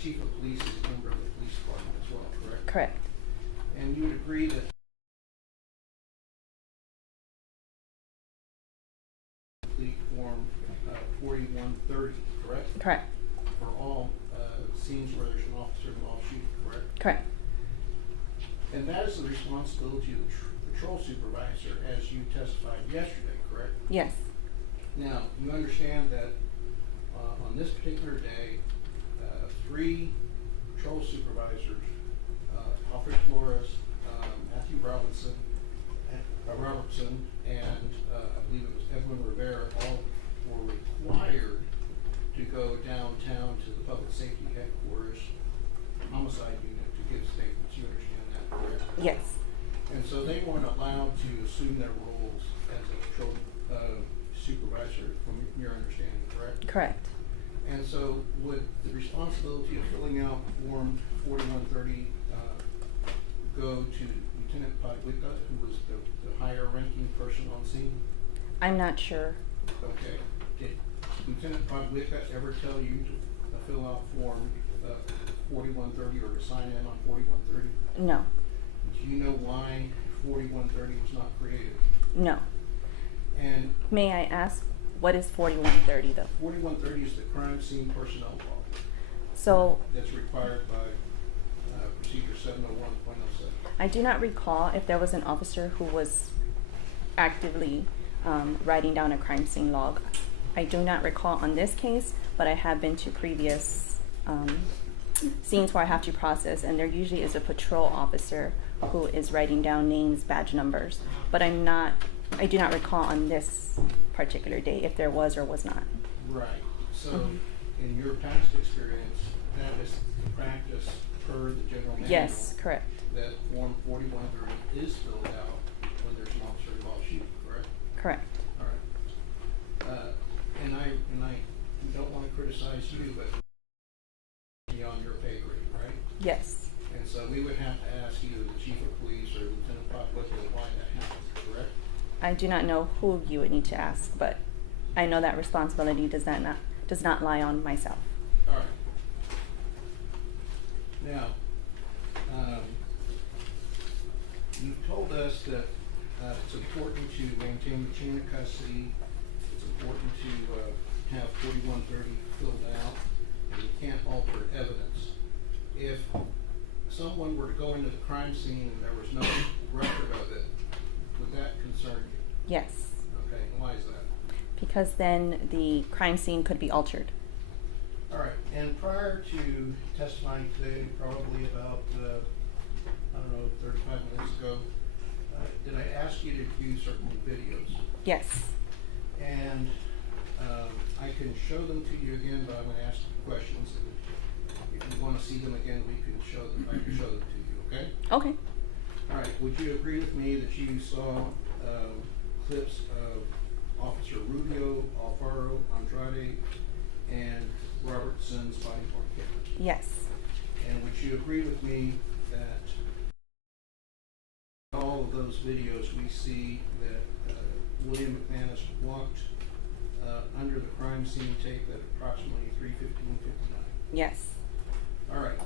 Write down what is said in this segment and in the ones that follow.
chief of police is a member of the police department as well, correct? Correct. And you would agree that complete form 4130, correct? Correct. For all scenes where there's an officer involved shooting, correct? Correct. And that is the responsibility of the patrol supervisor, as you testified yesterday, correct? Yes. Now, you understand that on this particular day, 3 patrol supervisors, Alfred Flores, Matthew Robertson, and I believe it was Edwin Rivera, all were required to go downtown to the public safety headquarters, homicide unit, to give statements. You understand that, correct? Yes. And so they weren't allowed to assume their roles as a patrol supervisor, from your understanding, correct? Correct. And so would the responsibility of filling out Form 4130 go to Lieutenant Podwicka, who was the higher ranking person on scene? I'm not sure. Okay. Did Lieutenant Podwicka ever tell you to fill out Form 4130 or to sign in on 4130? No. Do you know why 4130 was not created? No. And May I ask, what is 4130 though? 4130 is the crime scene personnel law. So That's required by Procedure 701.07. I do not recall if there was an officer who was actively writing down a crime scene log. I do not recall on this case, but I have been to previous scenes where I have to process, and there usually is a patrol officer who is writing down names, badge numbers. But I do not recall on this particular day if there was or was not. Right. So in your past experience, that is the practice per the general manual. Yes, correct. That Form 4130 is filled out when there's an officer involved shooting, correct? Correct. All right. And I don't want to criticize you, but beyond your pay grade, right? Yes. And so we would have to ask either the chief of police or Lieutenant Podwicka why that happens, correct? I do not know who you would need to ask, but I know that responsibility does not lie on myself. All right. Now, you've told us that it's important to maintain the chain of custody. It's important to have 4130 filled out, and you can't alter evidence. If someone were to go into the crime scene and there was no record of it, would that concern you? Yes. Okay, and why is that? Because then the crime scene could be altered. All right, and prior to testifying today, probably about, 35 minutes ago, did I ask you to view certain videos? Yes. And I can show them to you again, but I'm going to ask you questions. If you want to see them again, we can show them. I can show them to you, okay? Okay. All right, would you agree with me that you saw clips of Officer Rubio, Alfaro, Andrade, and Robertson's body worn cameras? Yes. And would you agree with me that all of those videos we see that William McManus walked under the crime scene tape at approximately 3:15:59? Yes. All right.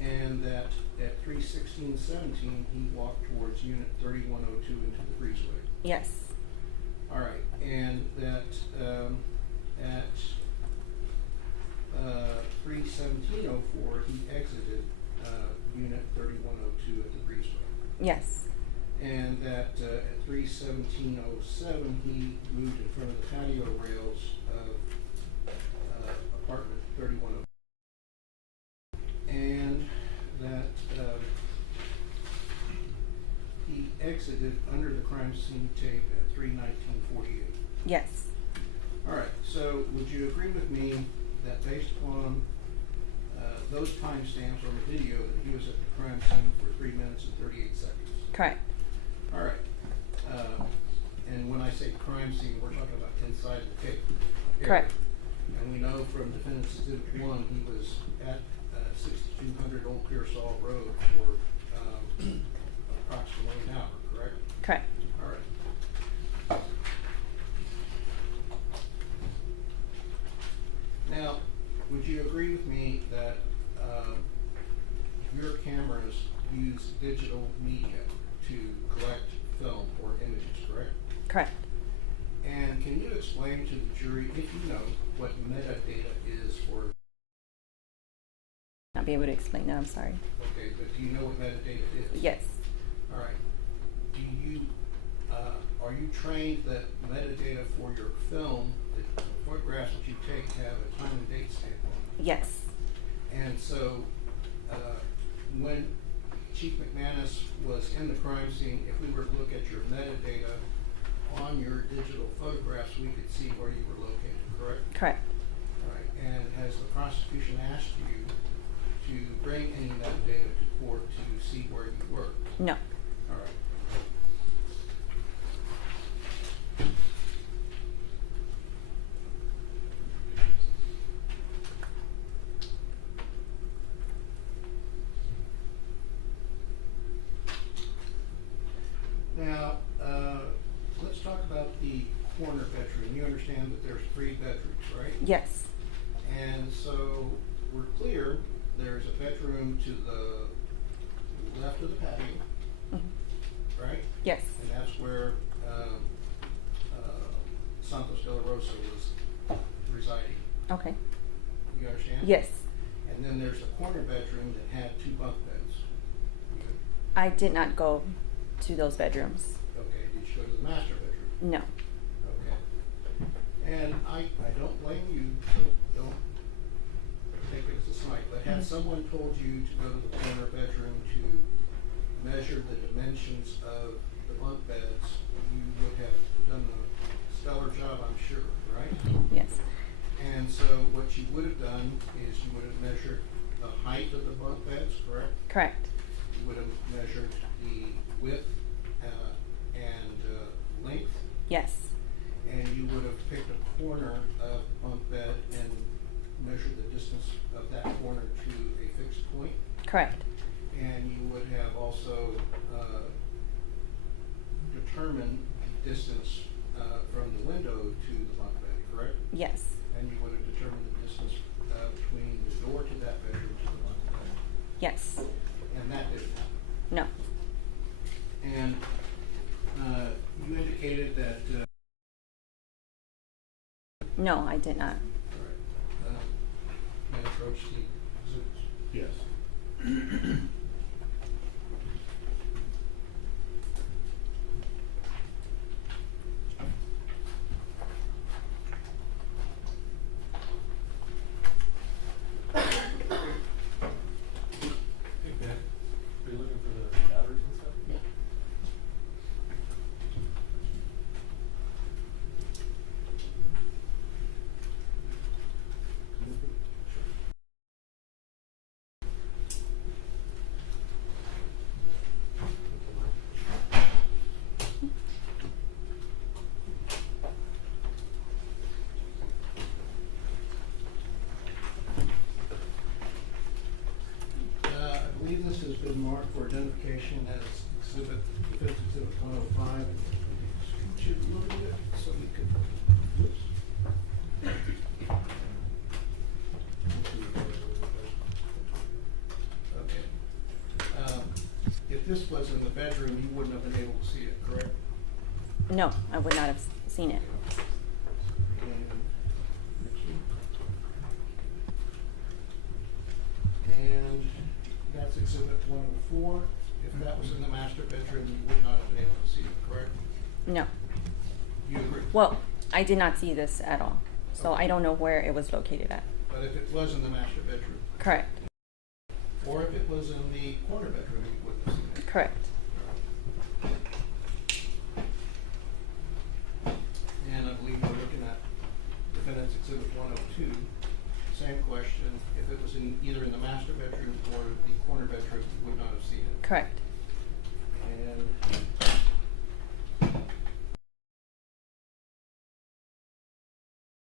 And that at 3:16:17 he walked towards Unit 3102 into the breezeway? Yes. All right. And that at 3:17:04 he exited Unit 3102 at the breezeway? Yes. And that at 3:17:07 he moved in front of the patio rails of apartment 3102. And that he exited under the crime scene tape at 3:19:48. Yes. All right, so would you agree with me that based upon those timestamps on the video that he was at the crime scene for 3 minutes and 38 seconds? Correct. All right. And when I say crime scene, we're talking about inside the tape. Correct. And we know from Defendant's Exhibit 1 he was at 6200 Old Pearsall Road for approximately an hour, correct? Correct. All right. Now, would you agree with me that your cameras use digital media to collect film or images, correct? Correct. And can you explain to the jury, if you know, what metadata is for? Not be able to explain that, I'm sorry. Okay, but do you know what metadata is? Yes. All right. Do you, are you trained that metadata for your film, the photographs that you take have a time and date stamp on them? Yes. And so, when Chief McManus was in the crime scene, if we were to look at your metadata on your digital photographs, we could see where you were located, correct? Correct. All right. And has the prosecution asked you to bring any metadata to court to see where you were? No. All right. Now, let's talk about the corner bedroom. You understand that there's 3 bedrooms, right? Yes. And so we're clear, there's a bedroom to the left of the patio, Mm-hmm. right? Yes. And that's where Santos de la Rosa was residing. Okay. You understand? Yes. And then there's a corner bedroom that had 2 bunk beds. I did not go to those bedrooms. Okay, did you go to the master bedroom? No. Okay. And I don't blame you, so don't take it as a slight, but had someone told you to go to the corner bedroom to measure the dimensions of the bunk beds, you would have done a stellar job, I'm sure, right? Yes. And so what you would have done is you would have measured the height of the bunk beds, correct? Correct. You would have measured the width and length, Yes. and you would have picked a corner of bunk bed and measured the distance of that corner to a fixed point. Correct. And you would have also determined the distance from the window to the bunk bed, correct? Yes. And you would have determined the distance between the door to that bedroom to the bunk bed. Yes. And that didn't happen. No. And you indicated that. No, I did not. All right. May I approach the exhibits? Yes. Hey, Ben, are you looking for the batteries and stuff? Yeah. I believe this has been marked for identification as exhibit, defense exhibit 105. Could you look at it so we could, whoops. Okay. If this was in the bedroom, you wouldn't have been able to see it, correct? No, I would not have seen it. And next one. And that's exhibit 104. If that was in the master bedroom, you would not have been able to see it, correct? No. You agree? Well, I did not see this at all, so I don't know where it was located at. But if it was in the master bedroom, Correct. or if it was in the corner bedroom, you wouldn't have seen it. Correct. And I believe we're looking at defendant's exhibit 102. Same question. If it was either in the master bedroom or the corner bedroom, you would not have seen it. Correct. And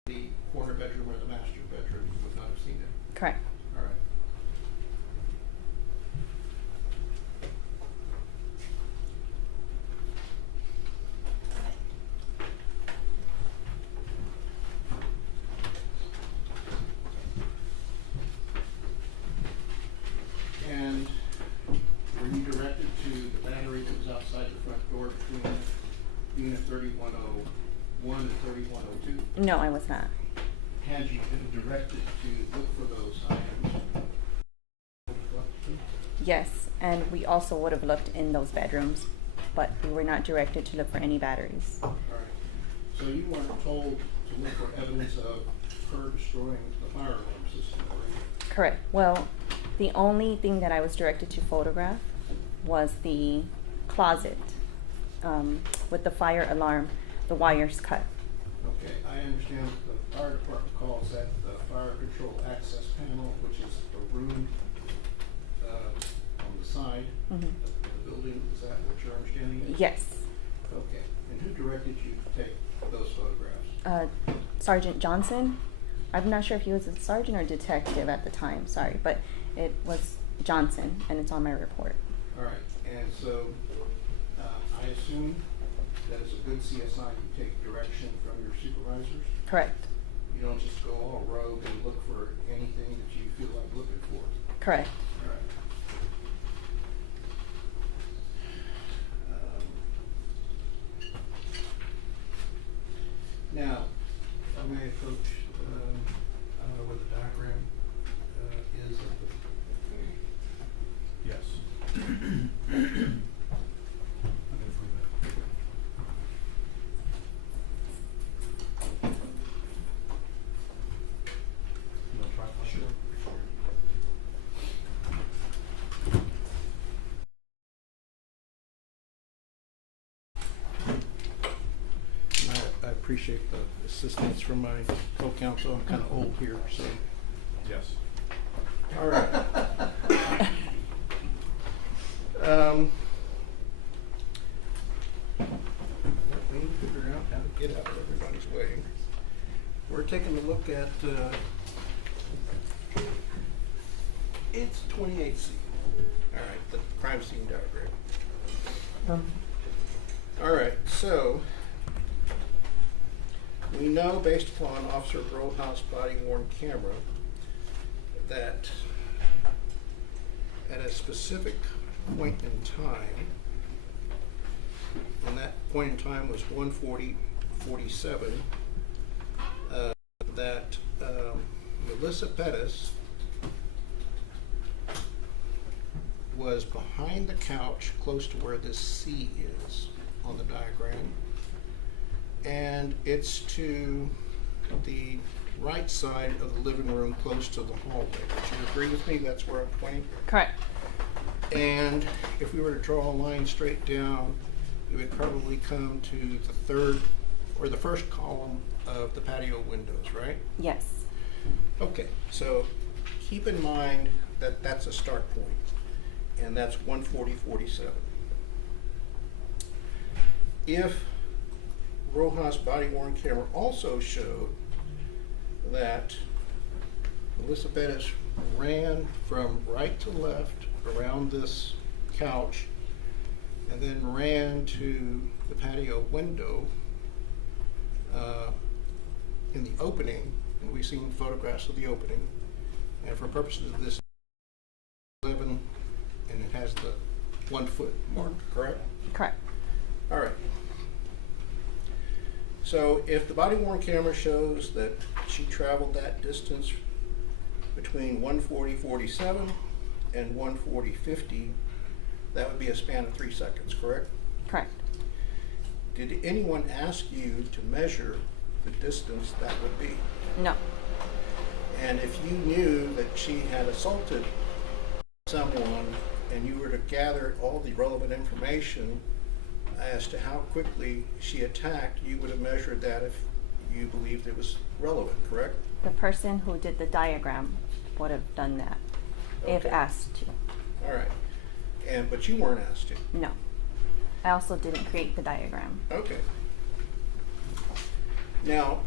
the corner bedroom or the master bedroom, you would not have seen it. Correct. All right. And No, I was not. Had you been directed to look for those items? Yes, and we also would have looked in those bedrooms, but we were not directed to look for any batteries. All right. So you weren't told to look for evidence of her destroying the fire alarm system, were you? Correct. Well, the only thing that I was directed to photograph was the closet with the fire alarm, the wires cut. Okay, I understand the fire department calls that the fire control access panel, which is the room on the side Mhm. of the building. Is that what your understanding is? Yes. Okay, and who directed you to take those photographs? Sergeant Johnson. I'm not sure if he was a sergeant or detective at the time, sorry, but it was Johnson, and it's on my report. All right, and so I assume that as a good CSI, you take direction from your supervisors? Correct. You don't just go all rogue and look for anything that you feel like looking for? Correct. All right. Now, if I may approach, I don't know where the diagram is of the. Yes. Okay, for that. You want to try that? Sure. I appreciate the assistance from my co-counsel. I'm kind of old here, so. Yes. All right. Let me figure out how to get out of everybody's way. We're taking a look at, it's 28C. All right, the crime scene diagram. All right, so we know based upon Officer Rojas' body-worn camera that at a specific point in time, and that point in time was 1:40:47, that Melissa Perez was behind the couch close to where this C is on the diagram, and it's to the right side of the living room close to the hallway. Would you agree with me? That's where I'm pointing? Correct. And if we were to draw a line straight down, it would probably come to the third or the first column of the patio windows, right? Yes. Okay, so keep in mind that that's a start point, and that's 1:40:47. If Rojas' body-worn camera also showed that Melissa Perez ran from right to left around this couch and then ran to the patio window in the opening, and we've seen photographs of the opening, and for purposes of this 11, and it has the 1 foot mark, correct? Correct. All right. So if the body-worn camera shows that she traveled that distance between 1:40:47 and 1:40:50, that would be a span of 3 seconds, correct? Correct. Did anyone ask you to measure the distance that would be? No. And if you knew that she had assaulted someone and you were to gather all the relevant information as to how quickly she attacked, you would have measured that if you believed it was relevant, correct? The person who did the diagram would have done that if Okay. asked to. All right. But you weren't asked to. No. I also didn't create the diagram. Okay. Now,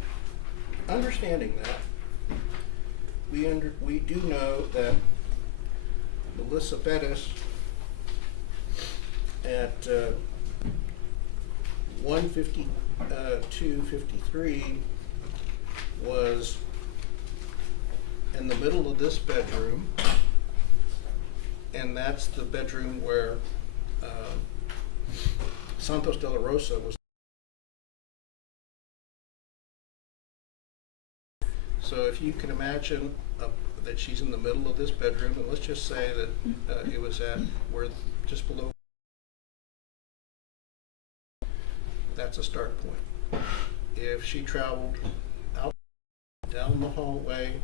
understanding that, we do know that Melissa Perez at 1:52:53 was in the middle of this bedroom, and that's the bedroom where Santos de la Rosa was So if you can imagine that she's in the middle of this bedroom, and let's just say that it was at where just below. That's a start point. If she traveled out, down the hallway,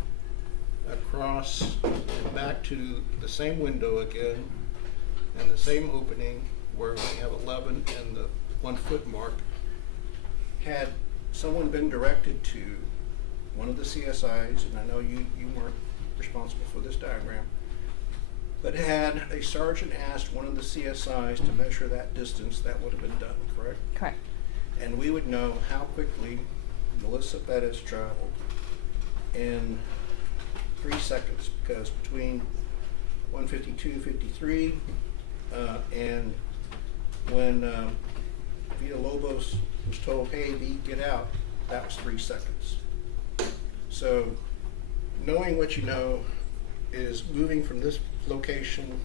across, and back to the same window again, and the same opening where we have 11 and the 1 foot mark, had someone been directed to one of the CSIs, and I know you weren't responsible for this diagram, but had a sergeant asked one of the CSIs to measure that distance, that would have been done, correct? Correct. And we would know how quickly Melissa Perez traveled in 3 seconds, because between 1:52:53 and when Villalobos was told, hey, V, get out, that was 3 seconds. So knowing what you know is moving from this location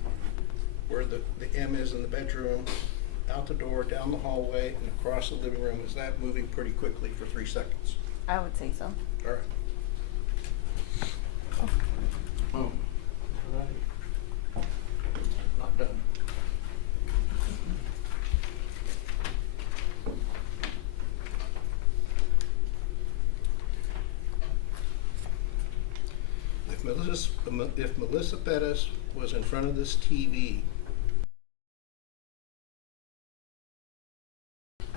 where the M is in the bedroom, out the door, down the hallway, and across the living room. Is that moving pretty quickly for 3 seconds? I would say so. All right. Boom. All right. Not done. If Melissa Perez was in front of this TV,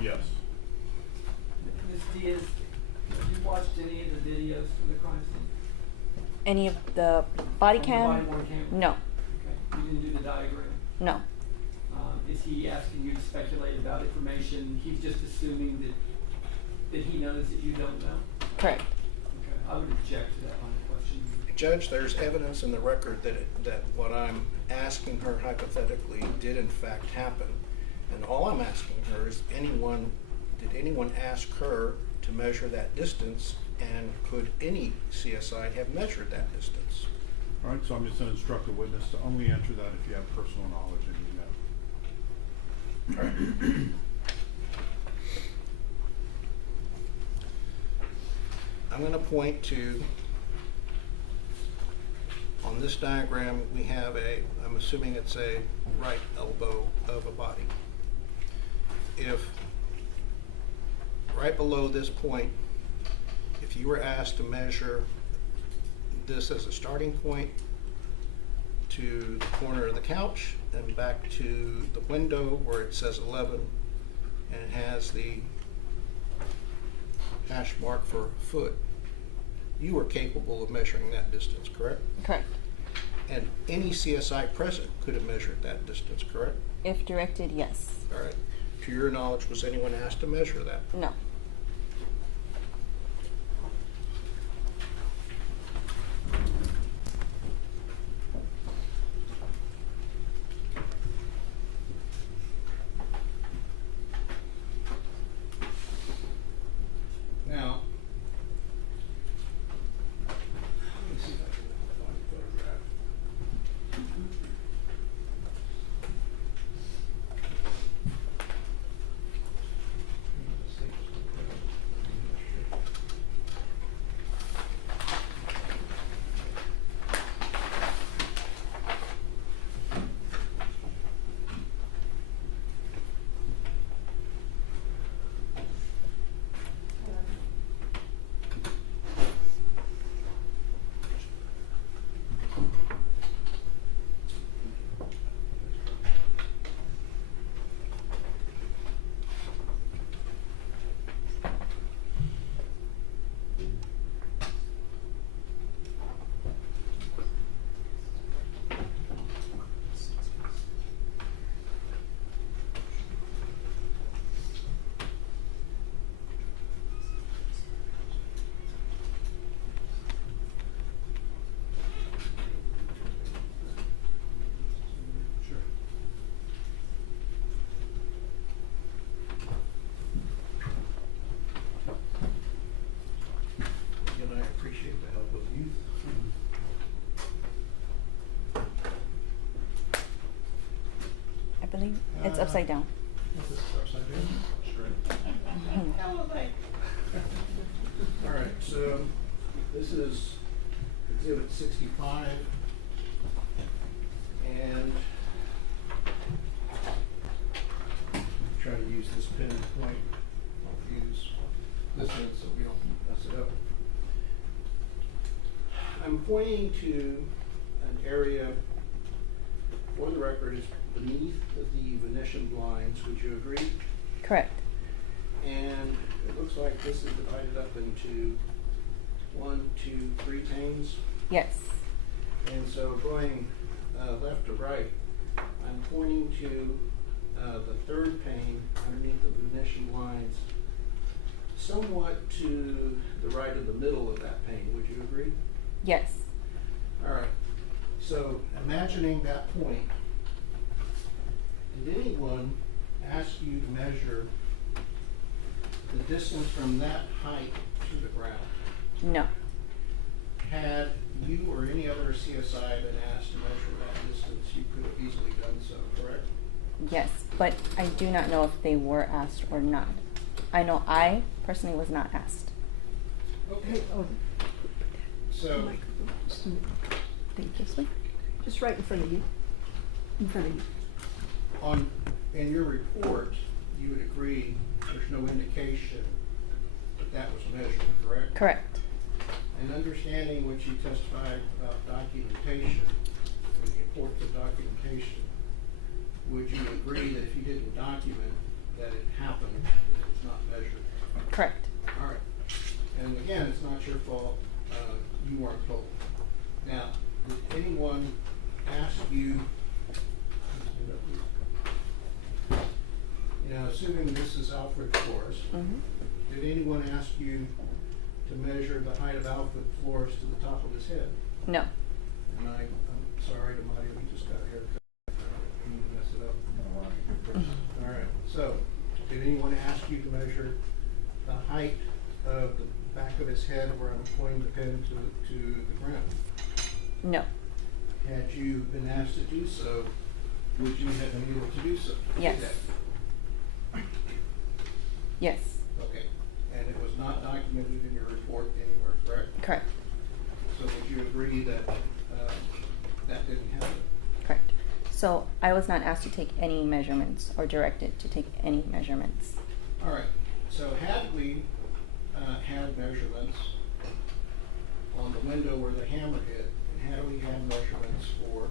Yes. Ms. Diaz, have you watched any of the videos from the crime scene? Any of the body From the cam? body-worn camera? No, Okay, you didn't do the diagram. no. Is he asking you to speculate about information? He's just assuming that he knows that you don't know? Correct. Okay, I would object to that line of questioning. Judge, there's evidence in the record that what I'm asking her hypothetically did in fact happen. And all I'm asking her is did anyone ask her to measure that distance, and could any CSI have measured that distance? All right, so I'm just gonna instruct the witness to only answer that if you have personal knowledge and you know. All right. I'm going to point to, on this diagram, we have I'm assuming it's a right elbow of a body. If right below this point, if you were asked to measure this as a starting point to the corner of the couch and back to the window where it says 11 and it has the hash mark for foot, you were capable of measuring that distance, correct? Correct. And any CSI present could have measured that distance, correct? If directed, yes. All right. To your knowledge, was anyone asked to measure that? No. Now, let me see if I can find a photograph. And I appreciate the help of youth. I believe it's upside down. This is upside down. Straight. All right, so This is exhibit 65. And try to use this pen point. I'll use this one so we don't mess it up. I'm pointing to an area, for the record, is beneath the Venetian blinds. Would you agree? Correct. And it looks like this is divided up into 1, 2, 3 panes. Yes. And so going left to right, I'm pointing to the third pane underneath the Venetian blinds, somewhat to the right of the middle of that pane. Would you agree? Yes. All right. So imagining that point, did anyone ask you to measure the distance from that height to the ground? No. Had you or any other CSI been asked to measure that distance, you could have easily done so, correct? Yes, but I do not know if they were asked or not. I know I personally was not asked. Okay. Oh, So, think this way. Just right in front of you. In front of you. in your report, you would agree there's no indication that that was measured, correct? Correct. And understanding what you testified about documentation and the importance of documentation, would you agree that if you didn't document that it happened, that it was not measured? Correct. All right. And again, it's not your fault. You weren't told. Now, did anyone ask you, assuming this is Alfred Flores, did anyone ask you to measure the height of Alfred Flores to the top of his head? No. And I'm sorry to Mario, we just got a haircut. I don't mean to mess it up. All right. So, did anyone ask you to measure the height of the back of his head where I'm pointing the pen to the ground? No. Had you been asked to do so, would you have been able to do so? Yes. That? Yes. Okay. And it was not documented in your report anywhere, correct? Correct. So would you agree that that didn't happen? Correct. So I was not asked to take any measurements or directed to take any measurements. All right. So had we had measurements on the window where the hammer hit, and had we had measurements for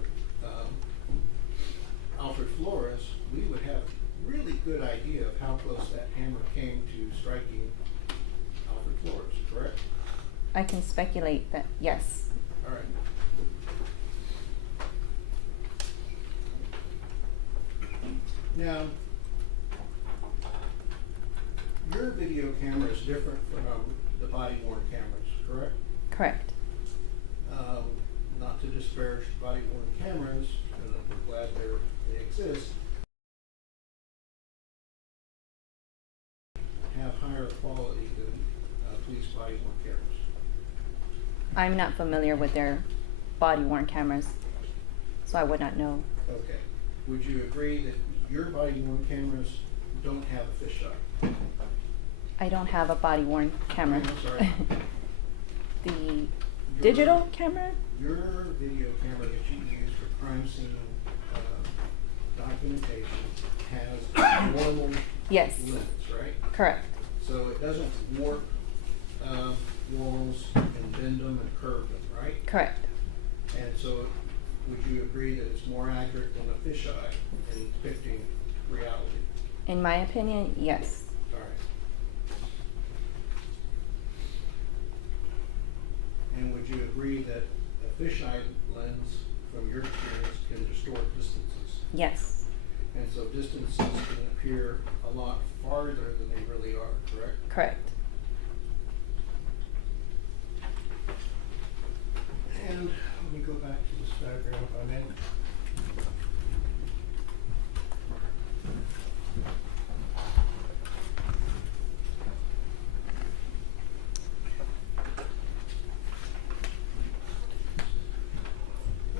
Alfred Flores, we would have a really good idea of how close that hammer came to striking Alfred Flores, correct? I can speculate that yes. All right. Now, your video camera is different from the body-worn cameras, correct? Correct. Not to disparage body-worn cameras, and we're glad they exist, have higher quality than police body-worn cameras. I'm not familiar with their body-worn cameras, so I would not know. Okay. Would you agree that your body-worn cameras don't have a fisheye? I don't have a body-worn camera. I'm sorry. The digital camera? Your video camera that you use for crime scene documentation has normal Yes. limits, right? Correct. So it doesn't warp walls and bend them and curve them, right? Correct. And so would you agree that it's more accurate than a fisheye in depicting reality? In my opinion, yes. All right. And would you agree that a fisheye lens, from your experience, can distort distances? Yes. And so distances can appear a lot farther than they really are, correct? Correct. And let me go back to this diagram if I may.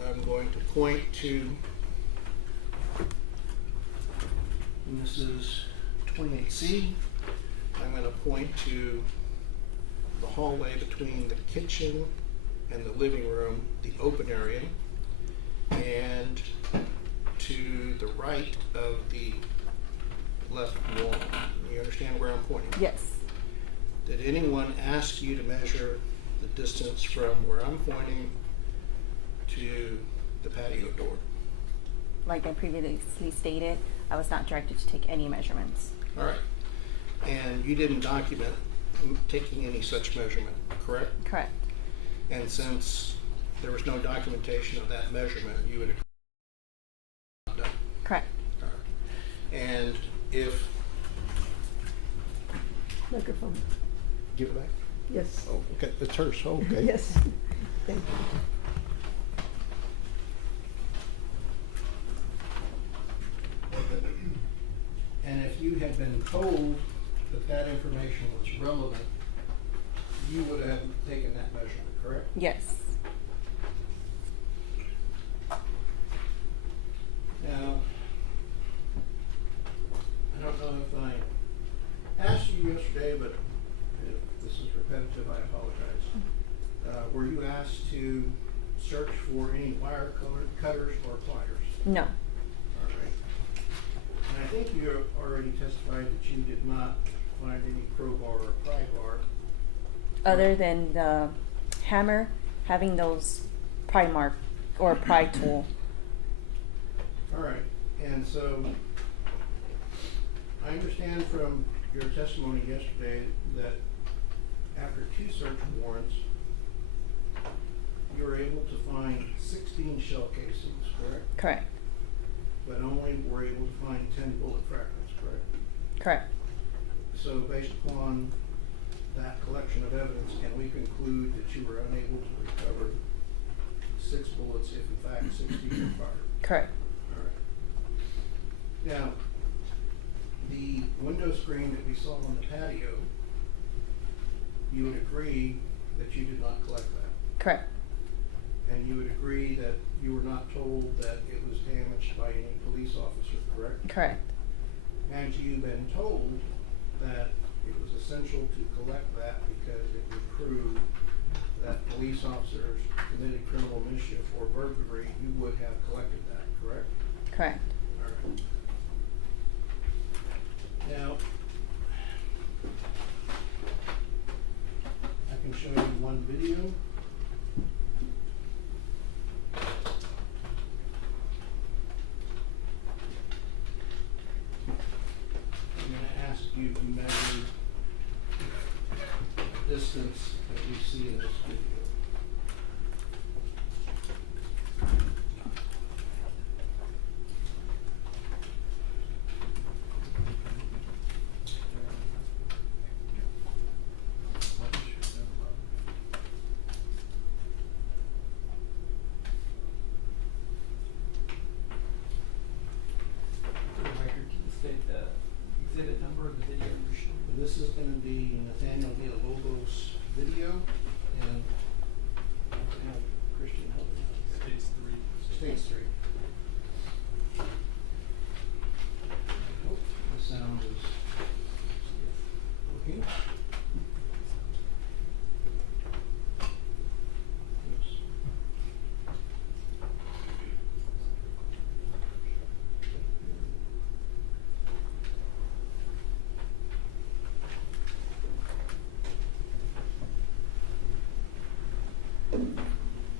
I'm going to point to, and this is 28C. I'm going to point to the hallway between the kitchen and the living room, the open area, and to the right of the left wall. You understand where I'm pointing? Yes. Did anyone ask you to measure the distance from where I'm pointing to the patio door? Like I previously stated, I was not directed to take any measurements. All right. And you didn't document taking any such measurement, correct? Correct. And since there was no documentation of that measurement, you would agree not done. Correct. All right. And if Microphone. give it back. Yes. Oh, okay. It's hers. Oh, okay. Yes. Thank you. And if you had been told that that information was relevant, you would have taken that measurement, correct? Yes. Now, I don't know if I asked you yesterday, but if this is repetitive, I apologize. Were you asked to search for any wire cutters or pliers? No. All right. And I think you already testified that you did not find any crowbar or pry bar. Other than the hammer, having those pry mark or pry tool. All right. And so I understand from your testimony yesterday that after 2 search warrants, you were able to find 16 shell casings, correct? Correct. But only were able to find 10 bullet fragments, correct? Correct. So based upon that collection of evidence, can we conclude that you were unable to recover 6 bullets if in fact 16 were fired? Correct. All right. Now, the window screen that we saw on the patio, you would agree that you did not collect that? Correct. And you would agree that you were not told that it was damaged by any police officer, correct? Correct. Had you been told that it was essential to collect that because it would prove that police officers committed criminal mischief or burglary, you would have collected that, correct? Correct. All right. Now, I can show you one video. I'm going to ask you to measure the distance that we see in this video. For the record, can you state the exhibit number of the video you're showing? This is going to be Nathaniel Villalobos' video, and Christian help me out. States 3. States 3. I hope the sound is working. Oops.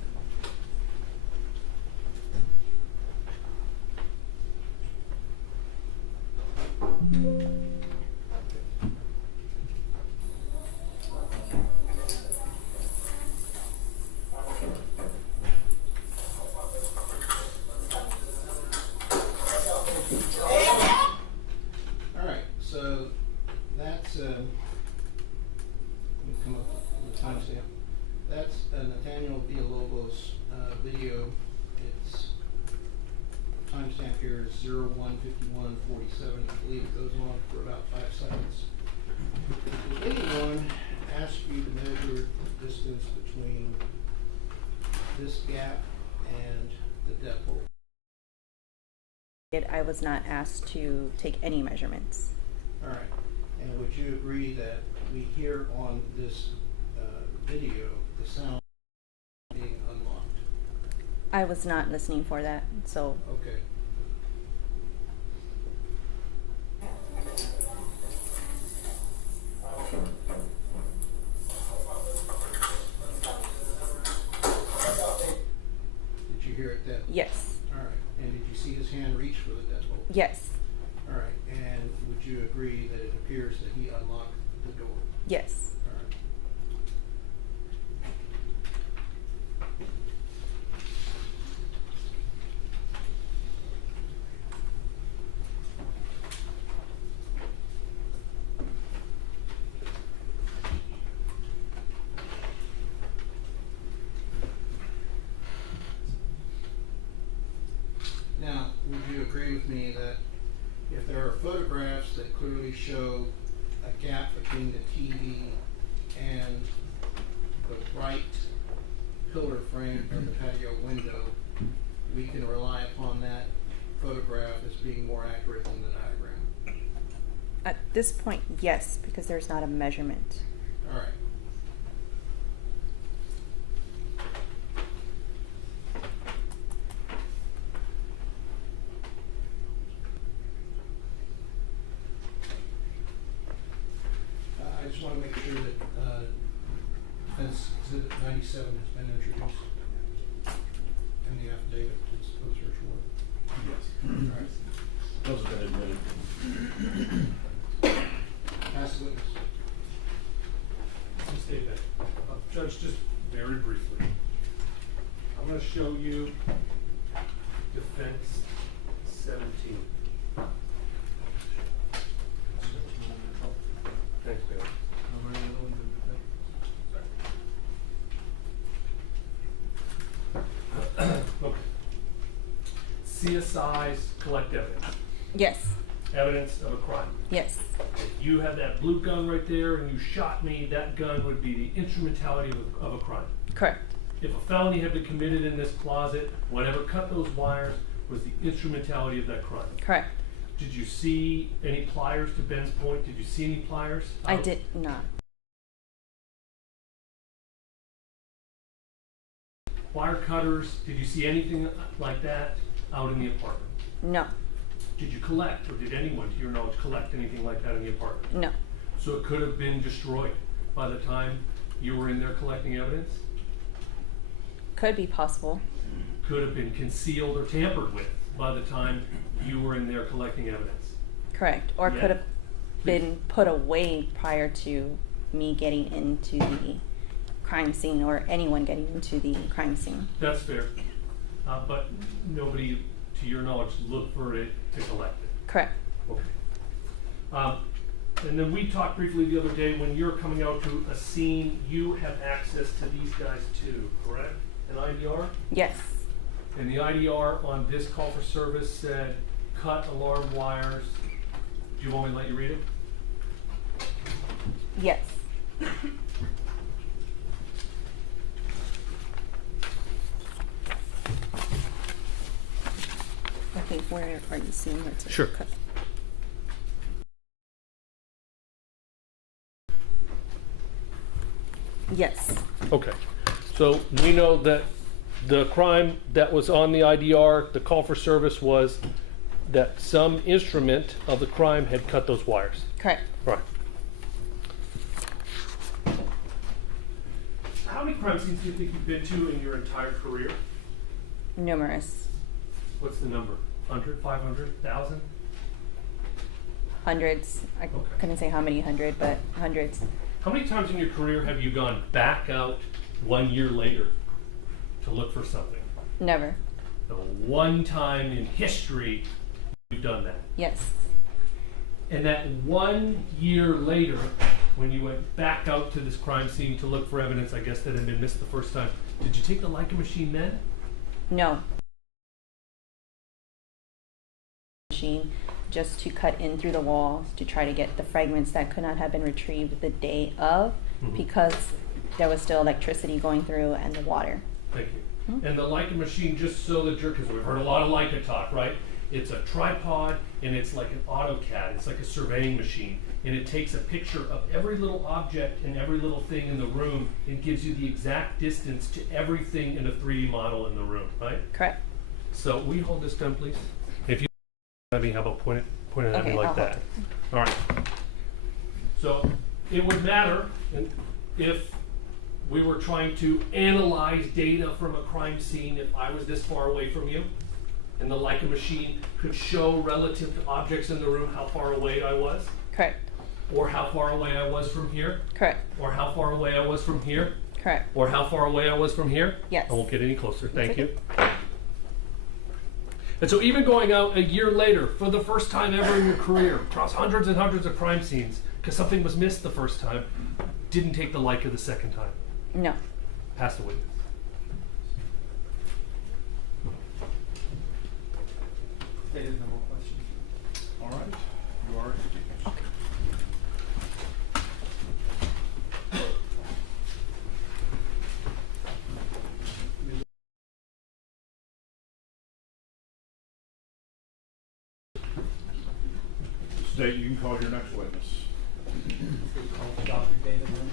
All right, so that's, let me come up with a timestamp. That's Nathaniel Villalobos' video. Its timestamp here is 01:51:47. I believe it goes on for about 5 seconds. Did anyone ask you to measure the distance between this gap and the depth hole? I was not asked to take any measurements. All right, and would you agree that we here on this video the sound being unlocked. I was not listening for that, so Okay. Did you hear it then? yes, All right. And did you see his hand reach for the deadbolt? yes, All right. And would you agree that it appears that he unlocked the door? yes. All right. Now, would you agree with me that if there are photographs that clearly show a gap between the TV and the right pillar frame of the patio window, we can rely upon that photograph as being more accurate than the diagram? At this point, yes, because there's not a measurement. All right. I just want to make sure that defense exhibit 97 has been introduced in the affidavit to the search warrant. Yes. All right. Those have been admitted. Pass the witness. Let me state that. Judge, just very briefly, I'm going to show you defense 17. Thanks, Bill. Okay. CSI's collect evidence. Yes, Evidence of a crime. yes, If you had that blue gun right there and you shot me, that gun would be the instrumentality of a crime. correct, If a felony had been committed in this closet, whatever cut those wires was the instrumentality of that crime. correct. Did you see any pliers, to Ben's point? Did you see any pliers? I did not. Wire cutters, did you see anything like that out in the apartment? No, Did you collect, or did anyone, to your knowledge, collect anything like that in the apartment? no, So it could have been destroyed by the time you were in there collecting evidence? could be possible. Could have been concealed or tampered with by the time you were in there collecting evidence? Correct, or Yeah. could have been put away prior to me getting into the crime scene or anyone getting into the crime scene. That's fair. But nobody, to your knowledge, looked for it to collect it? Correct, Okay. And then we talked briefly the other day, when you're coming out to a scene, you have access to these guys too, correct? An IDR? yes, And the IDR on this call for service said, cut alarm wires. Do you want me to let you read it? yes. Okay, where are you seeing where it's Sure. cut? Yes, Okay, so we know that the crime that was on the IDR, the call for service was that some instrument of the crime had cut those wires. correct. Right. How many crime scenes do you think you've been to in your entire career? Numerous. What's the number? 100, 500, 1,000? Hundreds. I Okay. couldn't say how many hundred, but hundreds. How many times in your career have you gone back out 1 year later to look for something? Never. The one time in history you've done that. Yes. And that 1 year later, when you went back out to this crime scene to look for evidence, I guess that had been missed the first time, did you take the Leica machine then? No. Machine just to cut in through the walls to try to get the fragments that could not have been retrieved the day of Mhm. because there was still electricity going through and the water. Thank you. Hmm? And the Leica machine, just so that you're, because we've heard a lot of Leica talk, right? It's a tripod, and it's like an AutoCAD. It's like a surveying machine, and it takes a picture of every little object and every little thing in the room and gives you the exact distance to everything in a 3D model in the room, right? Correct. So will you hold this down, please? If you at me, how about point it at me Okay, like I'll hold that? All right. So it would matter if we were trying to analyze data from a crime scene, if I was this far away from you, and the Leica machine could show relative to objects in the room how far away I was, Correct. or how far away I was from here, Correct. or how far away I was from here, Correct. or how far away I was from here. Yes. I won't get any closer. Thank okay. you. And so even going out a year later, for the first time ever in your career, across hundreds and hundreds of crime scenes, because something was missed the first time, didn't take the Leica the second time. No. Pass the witness. Okay, there's no more questions. All right, you are excused. Okay. State, you can call your next witness. Call Dr. David Lynch.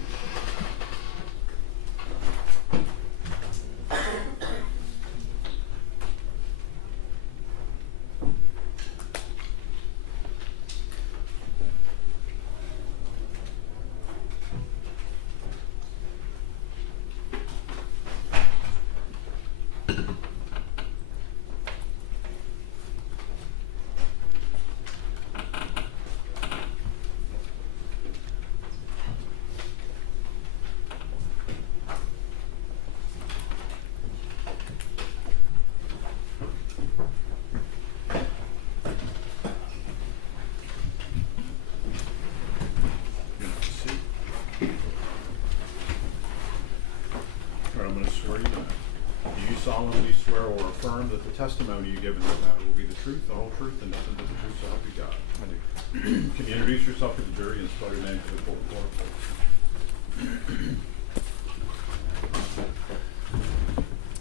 You have a seat. All right, I'm going to swear you in. Do you solemnly swear or affirm that the testimony you give in this matter will be the truth, the whole truth, and nothing but the truth, so help you God? I do. Can you introduce yourself to the jury and spell your name for the court reporter, please?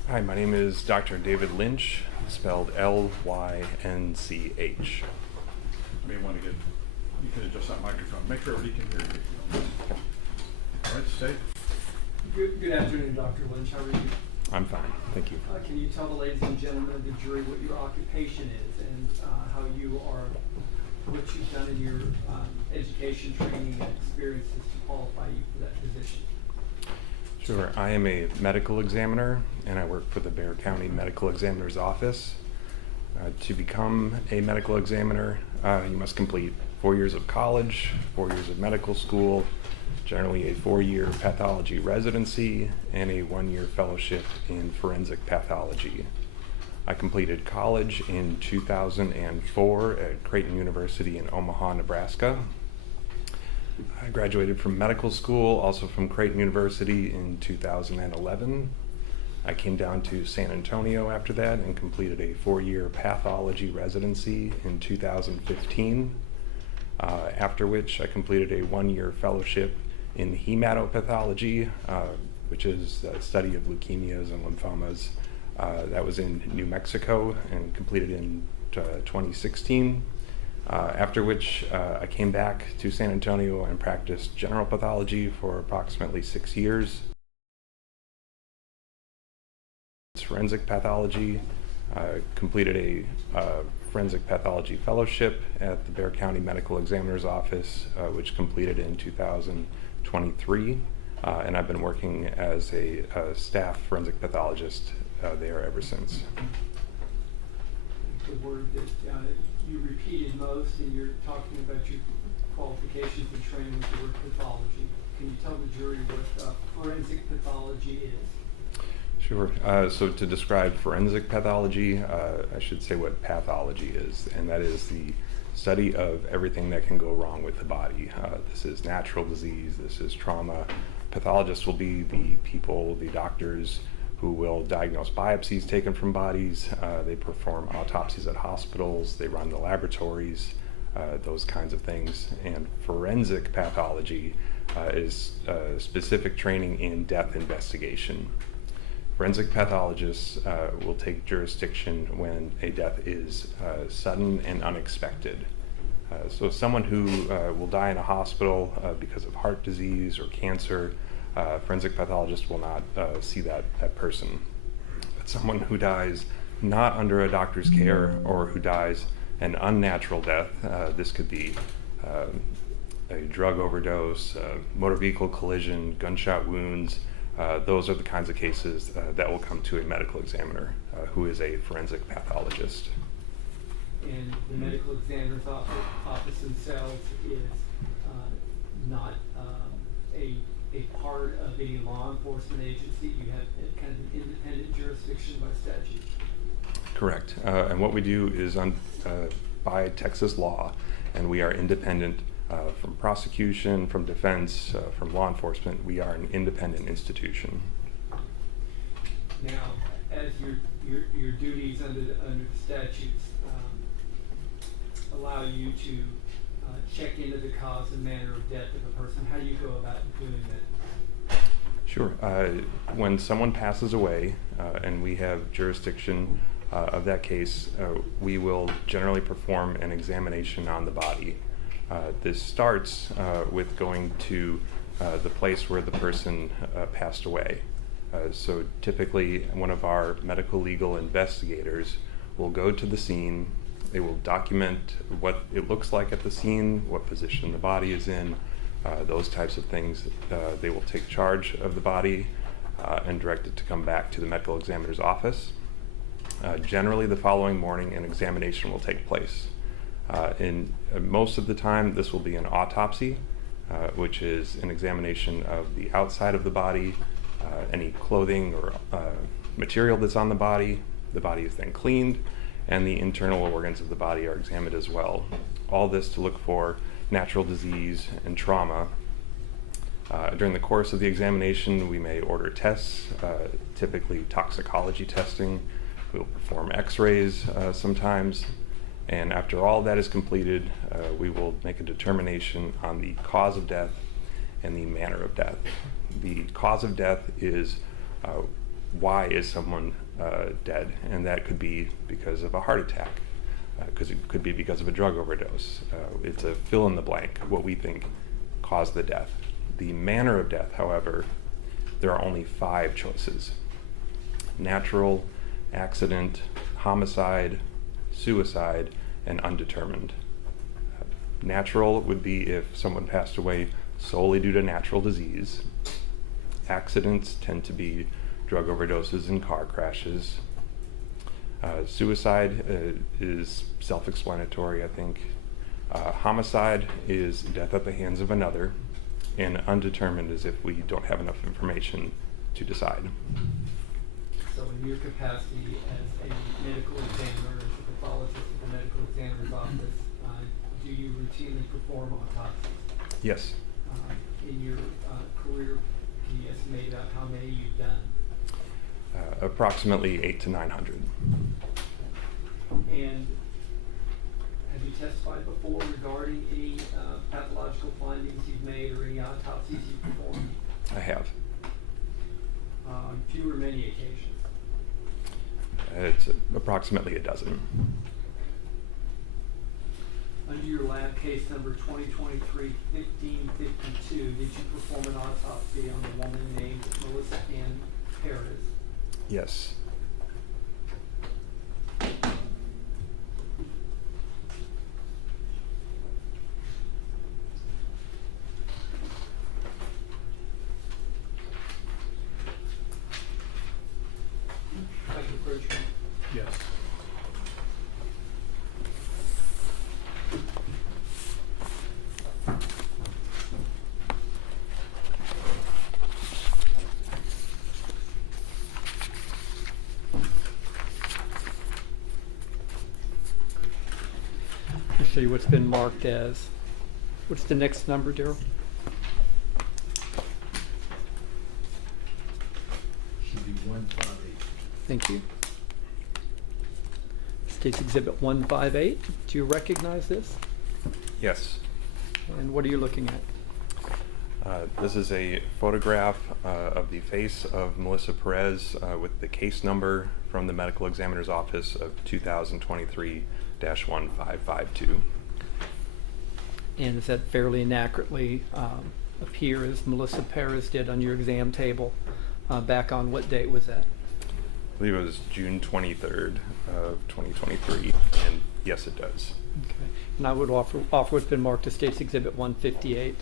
Hi, my name is Dr. David Lynch, spelled Lynch. You may want to you can adjust that microphone. Make sure everybody can hear you. If you don't mind. All right, state. Good afternoon, Dr. Lynch. How are you? I'm fine, thank you. Can you tell the ladies and gentlemen of the jury what your occupation is and how you are, what you've done in your education, training, and experiences to qualify you for that position? Sure, I am a medical examiner and I work for the Bexar County Medical Examiner's Office. To become a medical examiner, you must complete 4 years of college, 4 years of medical school, generally a 4-year pathology residency, and a 1-year fellowship in forensic pathology. I completed college in 2004 at Creighton University in Omaha, Nebraska. I graduated from medical school, also from Creighton University in 2011. I came down to San Antonio after that and completed a 4-year pathology residency in 2015. After which I completed a 1-year fellowship in hematopathology, which is the study of leukemias and lymphomas. That was in New Mexico and completed in 2016. After which I came back to San Antonio and practiced general pathology for approximately 6 years. Forensic pathology, completed a forensic pathology fellowship at the Bexar County Medical Examiner's Office, which completed in 2023, and I've been working as a staff forensic pathologist there ever since. The word that you repeated most, and you're talking about your qualifications and training with the word pathology. Can you tell the jury what forensic pathology is? Sure. So to describe forensic pathology, I should say what pathology is, and that is the study of everything that can go wrong with the body. This is natural disease, this is trauma. Pathologists will be the people, the doctors, who will diagnose biopsies taken from bodies. They perform autopsies at hospitals, they run the laboratories, those kinds of things. And forensic pathology is specific training in death investigation. Forensic pathologists will take jurisdiction when a death is sudden and unexpected. So someone who will die in a hospital because of heart disease or cancer, forensic pathologist will not see that person. But someone who dies not under a doctor's care or who dies an unnatural death, this could be a drug overdose, motor vehicle collision, gunshot wounds. Those are the kinds of cases that will come to a medical examiner who is a forensic pathologist. And the medical examiner's office themselves is not a part of any law enforcement agency. You have kind of an independent jurisdiction by statute. Correct. And what we do is by Texas law, and we are independent from prosecution, from defense, from law enforcement. We are an independent institution. Now, as your duties under the statutes allow you to check into the cause and manner of death of a person, how do you go about doing that? Sure. When someone passes away and we have jurisdiction of that case, we will generally perform an examination on the body. This starts with going to the place where the person passed away. So typically one of our medical legal investigators will go to the scene. They will document what it looks like at the scene, what position the body is in, those types of things. They will take charge of the body and direct it to come back to the medical examiner's office. Generally the following morning an examination will take place. Most of the time this will be an autopsy, which is an examination of the outside of the body, any clothing or material that's on the body. The body is then cleaned and the internal organs of the body are examined as well. All this to look for natural disease and trauma. During the course of the examination we may order tests, typically toxicology testing. We'll perform x-rays sometimes. And after all that is completed, we will make a determination on the cause of death and the manner of death. The cause of death is why is someone dead, and that could be because of a heart attack, because it could be because of a drug overdose. It's a fill in the blank, what we think caused the death. The manner of death, however, there are only 5 choices: natural, accident, homicide, suicide, and undetermined. Natural would be if someone passed away solely due to natural disease. Accidents tend to be drug overdoses and car crashes. Suicide is self-explanatory, I think. Homicide is death at the hands of another, and undetermined is if we don't have enough information to decide. So in your capacity as a medical examiner, as a pathologist at the medical examiner's office, do you routinely perform autopsies? Yes. In your career, can you estimate about how many you've done? Approximately 800 to 900. And have you testified before regarding any pathological findings you've made or any autopsies you've performed? I have. On few or many occasions? It's approximately a dozen. Under your lab case number 2023-1552, did you perform an autopsy on a woman named Melissa Perez? Yes. If I can approach you. Yes. I'll show you what's been marked as. What's the next number, Daryl? Should be 158. Thank you. State's Exhibit 158. Do you recognize this? Yes. And what are you looking at? This is a photograph of the face of Melissa Perez with the case number from the medical examiner's office of 2023-1552. And does that fairly inaccurately appear as Melissa Perez did on your exam table back on what date was that? I believe it was June 23rd of 2023, and yes, it does. Okay. And I would offer what's been marked as State's Exhibit 158.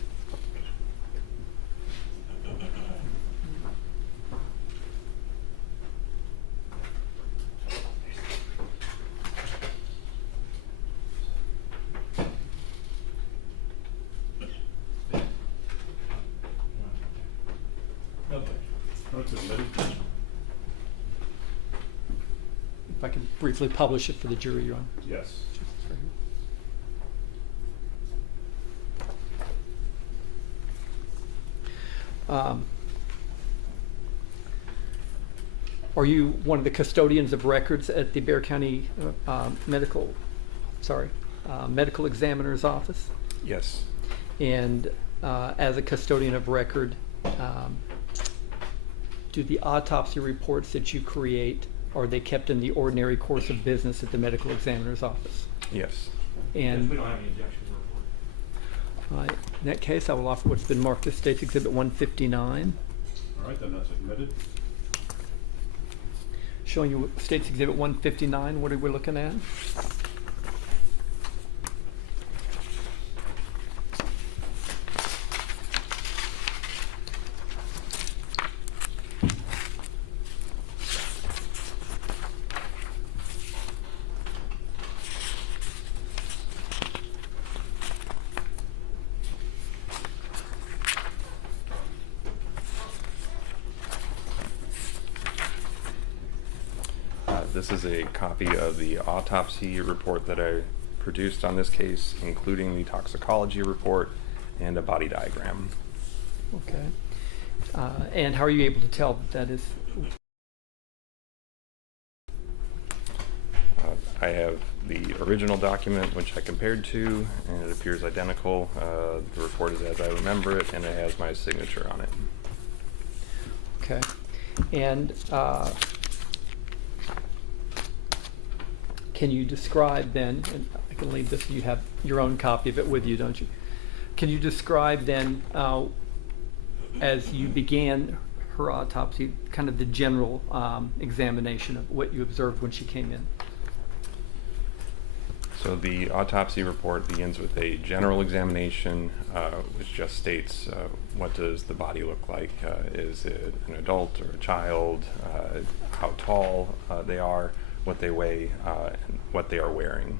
Oh, it's admitted. If I can briefly publish it for the jury, Your Honor. Yes. Are you one of the custodians of records at the Bexar County medical examiner's office? Yes. And as a custodian of record, do the autopsy reports that you create, are they kept in the ordinary course of business at the medical examiner's office? Yes. And We don't have any objection to the report. in that case, I will offer what's been marked as State's Exhibit 159. All right, then that's admitted. Showing you State's Exhibit 159, what are we looking at? This is a copy of the autopsy report that I produced on this case, including the toxicology report and a body diagram. Okay. And how are you able to tell that that is? I have the original document, which I compared to, and it appears identical. The report is as I remember it, and it has my signature on it. Okay. And can you describe then, and I can leave this, you have your own copy of it with you, don't you? Can you describe then, as you began her autopsy, kind of the general examination of what you observed when she came in? So the autopsy report begins with a general examination, which just states what does the body look like. Is it an adult or a child? How tall they are, what they weigh, and what they are wearing.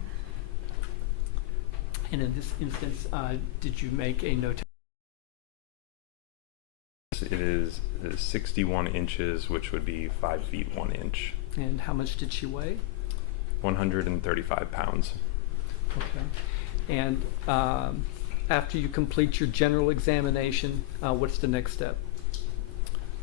And in this instance, did you make a notation? It is 61 inches, which would be 5 feet 1 inch. And how much did she weigh? 135 pounds. Okay. And after you complete your general examination, what's the next step?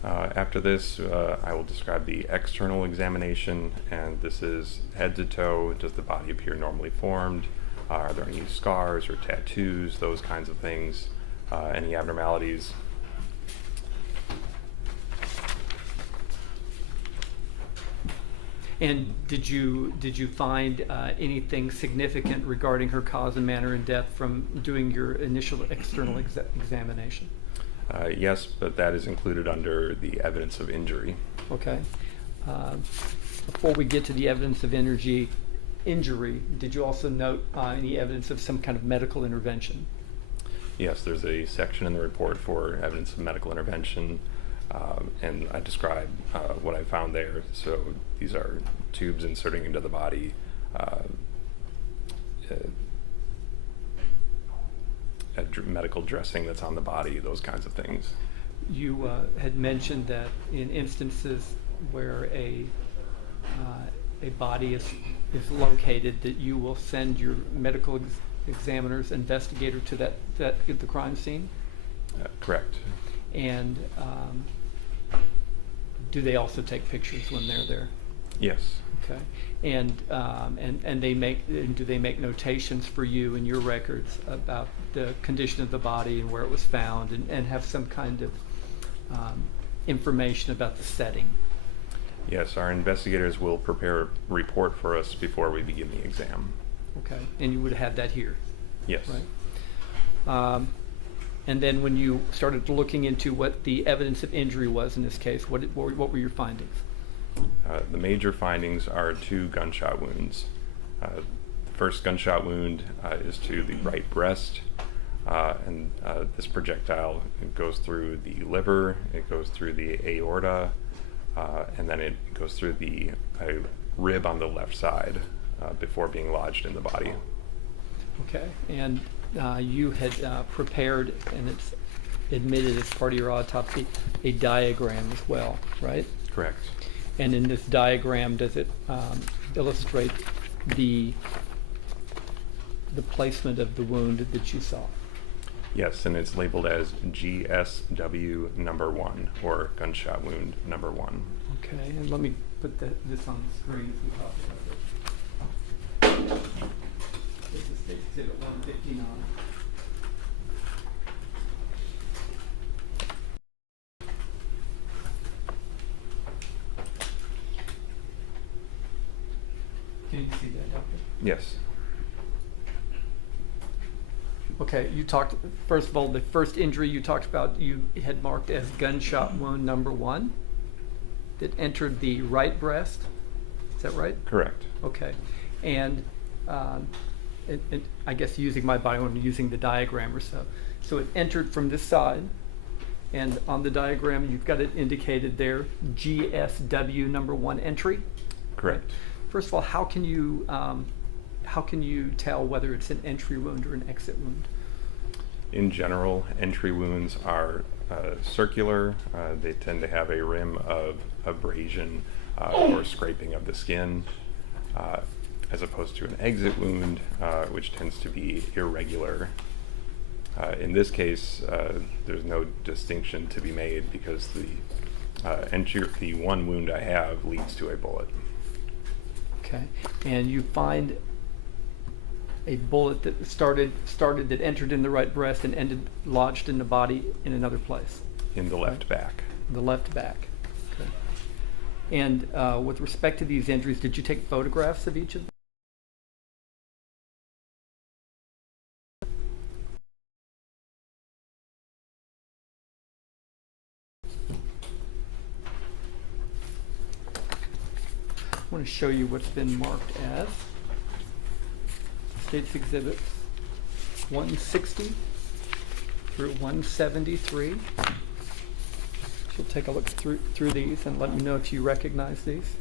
After this, I will describe the external examination, and this is head to toe. Does the body appear normally formed? Are there any scars or tattoos, those kinds of things? Any abnormalities? And did you find anything significant regarding her cause and manner and death from doing your initial external examination? Yes, but that is included under the evidence of injury. Okay. Before we get to the evidence of injury, did you also note any evidence of some kind of medical intervention? Yes, there's a section in the report for evidence of medical intervention, and I describe what I found there. So these are tubes inserting into the body, medical dressing that's on the body, those kinds of things. You had mentioned that in instances where a body is located, that you will send your medical examiner's investigator to the crime scene? Correct. And do they also take pictures when they're there? Yes. Okay, and do they make notations for you in your records about the condition of the body and where it was found, and have some kind of information about the setting? Yes, our investigators will prepare a report for us before we begin the exam. Okay, and you would have that here, Yes. right? And then when you started looking into what the evidence of injury was in this case, what were your findings? The major findings are 2 gunshot wounds. The first gunshot wound is to the right breast, and this projectile goes through the liver, it goes through the aorta, and then it goes through the rib on the left side before being lodged in the body. Okay, and you had prepared, and it's admitted as part of your autopsy, a diagram as well, right? Correct. And in this diagram, does it illustrate the placement of the wound that you saw? Yes, and it's labeled as GSW number 1, or gunshot wound number 1. Okay, and let me put this on the screen as we talk about it. This is exhibit 159. Can you see that, Doctor? Yes. Okay, you talked, first of all, the first injury you talked about, you had marked as gunshot wound number 1 that entered the right breast. Is that right? Correct. Okay. And I guess using my body, I'm using the diagram or so. So it entered from this side, and on the diagram, you've got it indicated there, GSW number 1 entry. Correct. First of all, how can you tell whether it's an entry wound or an exit wound? In general, entry wounds are circular. They tend to have a rim of abrasion or scraping of the skin, as opposed to an exit wound, which tends to be irregular. In this case, there's no distinction to be made because the one wound I have leads to a bullet. Okay, and you find a bullet that started that entered in the right breast and ended lodged in the body in another place. In the left back. The left back. Okay. And with respect to these injuries, did you take photographs of each of them? I want to show you what's been marked as State's Exhibits 160 through 173. She'll take a look through these and let me know if you recognize these.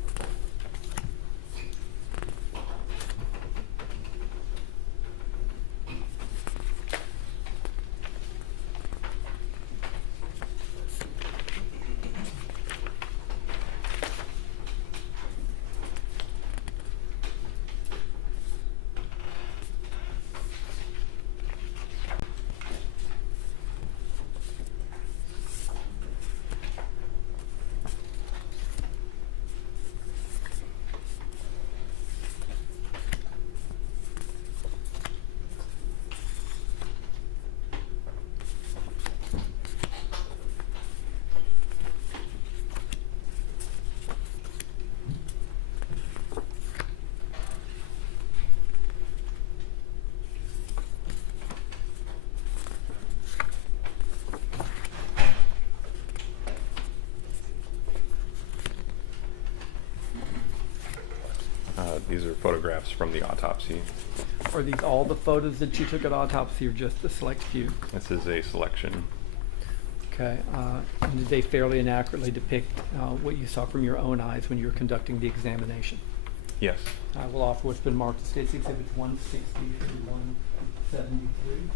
These are photographs from the autopsy. Are these all the photos that you took at autopsy or just a select few? This is a selection. Okay. And did they fairly and accurately depict what you saw from your own eyes when you were conducting the examination? Yes. I will offer what's been marked as State's Exhibits 160 through 173.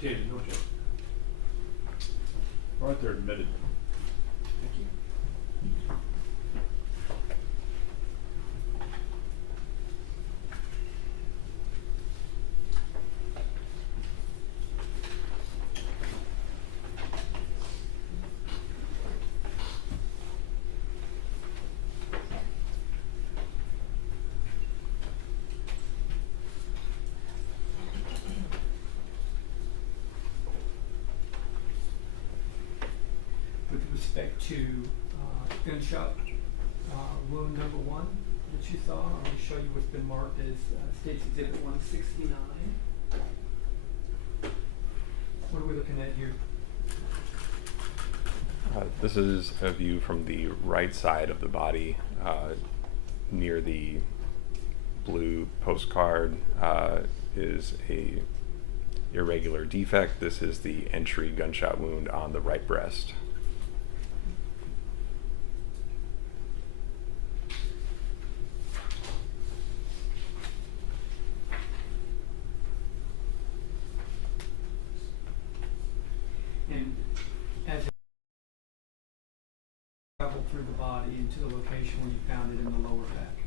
David, no objection. All right, they're admitted. Thank you. With respect to gunshot wound number 1 that you saw, I'll show you what's been marked as State's Exhibit 169. What are we looking at here? This is a view from the right side of the body, near the blue postcard is a irregular defect. This is the entry gunshot wound on the right breast. And as it traveled through the body into the location where you found it in the lower back.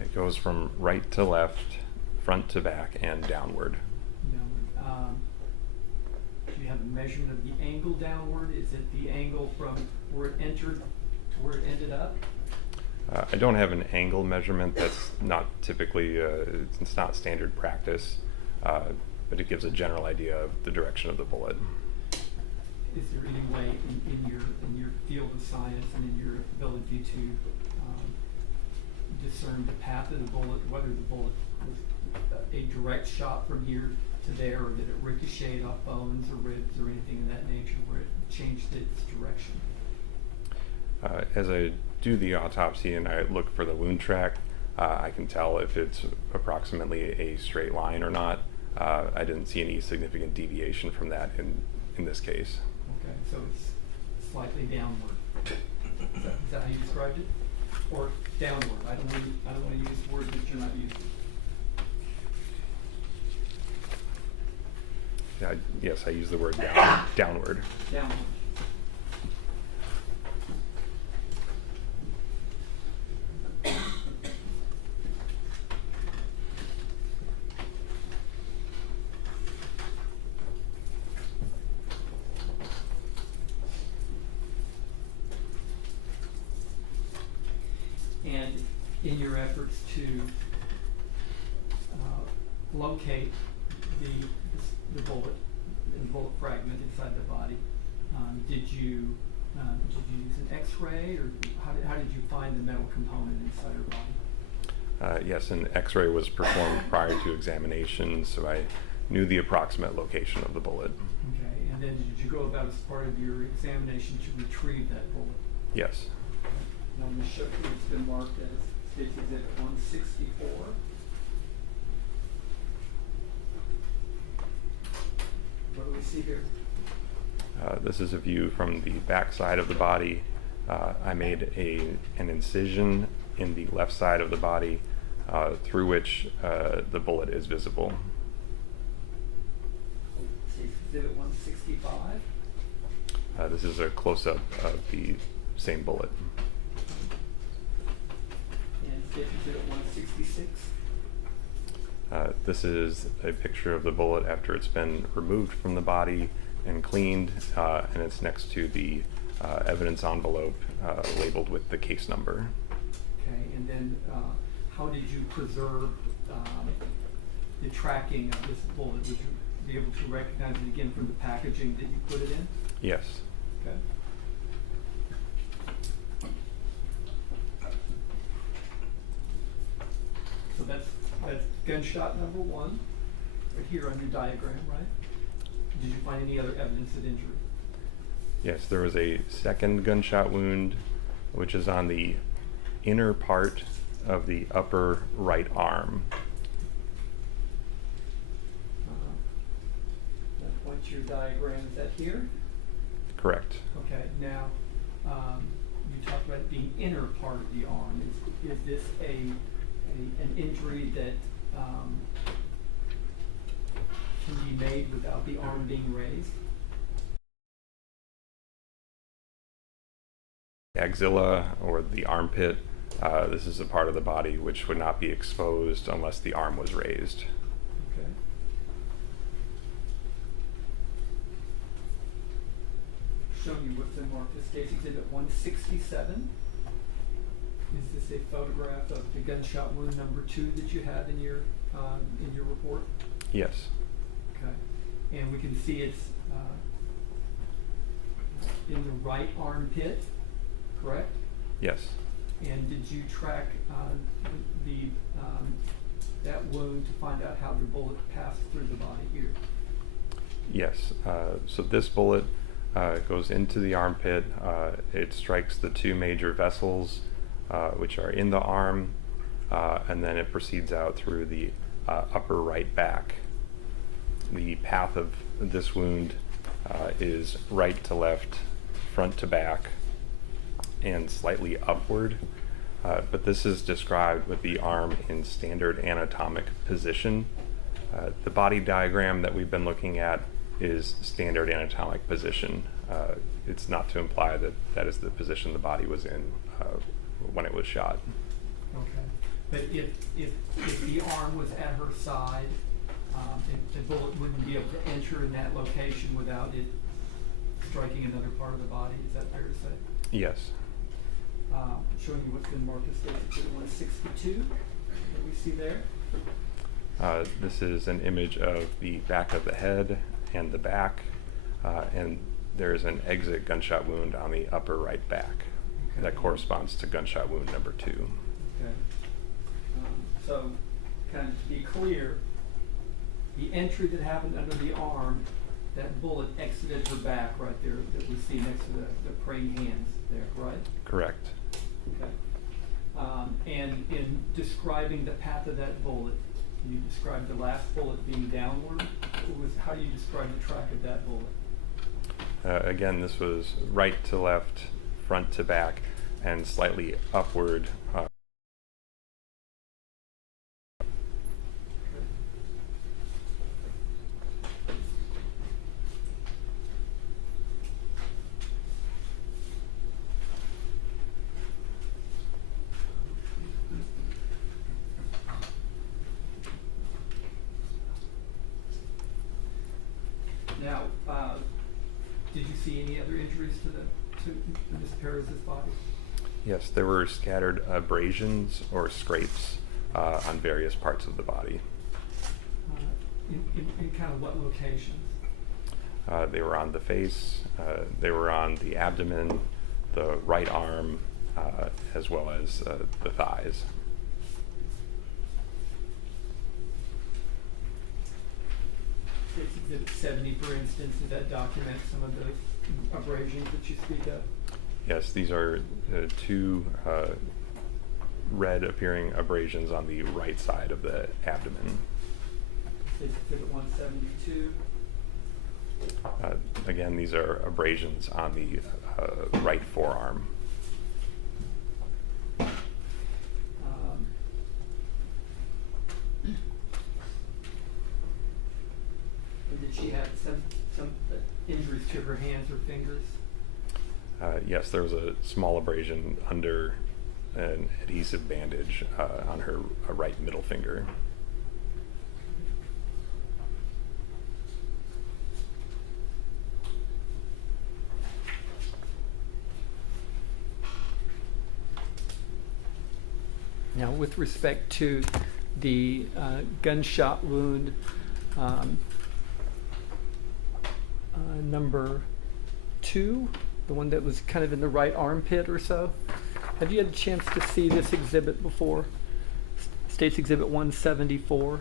It goes from right to left, front to back, and downward. Do you have a measurement of the angle downward? Is it the angle from where it entered to where it ended up? I don't have an angle measurement. That's not typically, it's not standard practice, but it gives a general idea of the direction of the bullet. Is there any way in your field of science and in your ability to discern the path of the bullet, whether the bullet was a direct shot from here to there, or did it ricochet off bones or ribs or anything of that nature where it changed its direction? As I do the autopsy and I look for the wound track, I can tell if it's approximately a straight line or not. I didn't see any significant deviation from that in this case. Okay, so it's slightly downward. Is that how you described it? Or downward? I don't want to use words that you're not using. Yes, I use the word downward. Downward. And in your efforts to locate the bullet, the bullet fragment inside the body, did you use an X-ray, or how did you find the metal component inside her body? Yes, an X-ray was performed prior to examination, so I knew the approximate location of the bullet. Okay, and then did you go about as part of your examination to retrieve that bullet? Yes. Now I'm going to show you it's been marked as State's Exhibit 164. What do we see here? This is a view from the back side of the body. I made an incision in the left side of the body through which the bullet is visible. State's Exhibit 165. This is a close-up of the same bullet. And State's Exhibit 166. This is a picture of the bullet after it's been removed from the body and cleaned, and it's next to the evidence envelope labeled with the case number. Okay, and then how did you preserve the tracking of this bullet? Would you be able to recognize it again from the packaging that you put it in? Yes. Okay. So that's gunshot number 1, right here on your diagram, right? Did you find any other evidence of injury? Yes, there was a second gunshot wound, which is on the inner part of the upper right arm. That point to your diagram, is that here? Correct. Okay, now, you talked about it being inner part of the arm. Is this an injury that can be made without the arm being raised? Axilla or the armpit, this is a part of the body which would not be exposed unless the arm was raised. Okay. Show you what's been marked as case exhibit 167. Is this a photograph of the gunshot wound number 2 that you have in your report? Yes. Okay. And we can see it's in the right armpit, correct? Yes. And did you track that wound to find out how the bullet passed through the body here? Yes. So this bullet goes into the armpit. It strikes the 2 major vessels which are in the arm, and then it proceeds out through the upper right back. The path of this wound is right to left, front to back, and slightly upward, but this is described with the arm in standard anatomic position. The body diagram that we've been looking at is standard anatomic position. It's not to imply that that is the position the body was in when it was shot. Okay. But if the arm was at her side, the bullet wouldn't be able to enter in that location without it striking another part of the body. Is that fair to say? Yes. Showing you what's been marked as case exhibit 162 that we see there. This is an image of the back of the head and the back, and there's an exit gunshot wound on the upper right back. Okay. That corresponds to gunshot wound number 2. Okay. So, kind of to be clear, the entry that happened under the arm, that bullet exited her back right there that we see next to the praying hands there, right? Correct. Okay. And in describing the path of that bullet, you described the last bullet being downward. How do you describe the track of that bullet? Again, this was right to left, front to back, and slightly upward. Now, did you see any other injuries to Ms. Perez's body? Yes, there were scattered abrasions or scrapes on various parts of the body. In kind of what locations? They were on the face, they were on the abdomen, the right arm, as well as the thighs. Case exhibit 70, for instance, does that document some of those abrasions that you speak of? Yes, these are 2 red appearing abrasions on the right side of the abdomen. Case exhibit 172. Again, these are abrasions on the right forearm. Did she have some injuries to her hands or fingers? Yes, there was a small abrasion under an adhesive bandage on her right middle finger. Now, with respect to the gunshot wound number 2, the one that was kind of in the right armpit or so, have you had a chance to see this exhibit before? States Exhibit 174.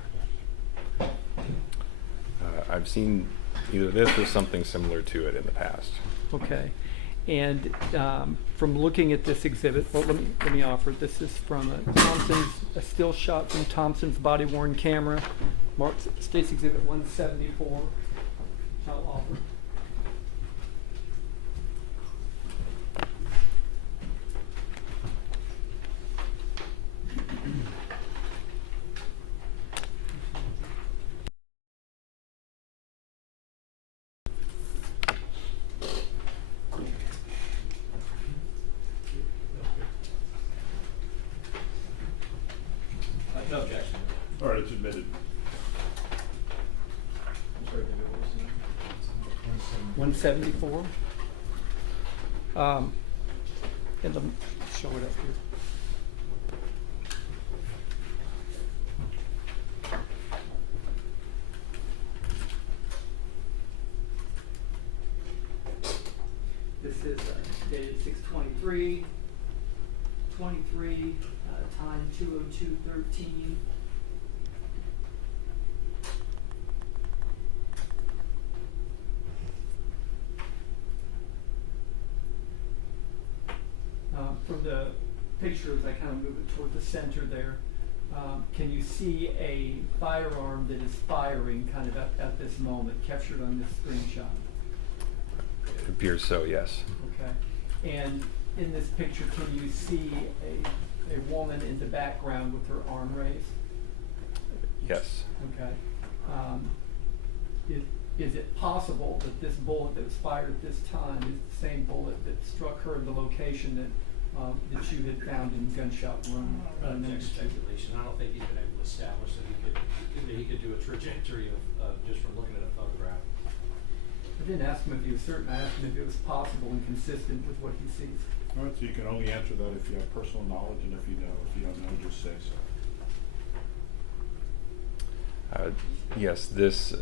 I've seen either this or something similar to it in the past. Okay. And from looking at this exhibit, well, let me offer. This is from a still shot from Thompson's body-worn camera, marked States Exhibit 174. I'll offer. admitted. I'm sorry, David, what was the number? 174. It'll show it up here. This is dated 6/23, 23, time 2:02:13. From the pictures, I kind of move it toward the center there. Can you see a firearm that is firing kind of at this moment, captured on this screenshot? It appears so, yes. Okay. And in this picture, can you see a woman in the background with her arm raised? Yes. Okay. Is it possible that this bullet that was fired at this time is the same bullet that struck her in the location that you had found in gunshot wound? That's speculation. I don't think he's been able to establish that he could do a trajectory of just from looking at a photograph. I didn't ask him if he was certain. I asked him if it was possible and consistent with what he sees. All right, so you can only answer that if you have personal knowledge, and if you know. If you don't know, just say so. Yes, this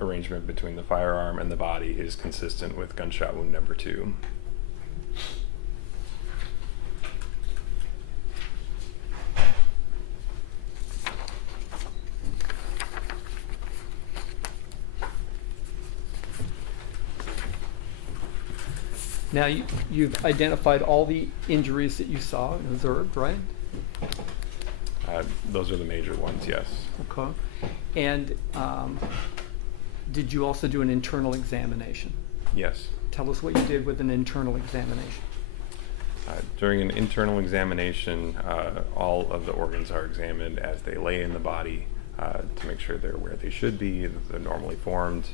arrangement between the firearm and the body is consistent with gunshot wound number 2. Now, you've identified all the injuries that you saw and observed, right? Those are the major ones, yes. Okay. And did you also do an internal examination? Yes. Tell us what you did with an internal examination. During an internal examination, all of the organs are examined as they lay in the body to make sure they're where they should be, that they're normally formed,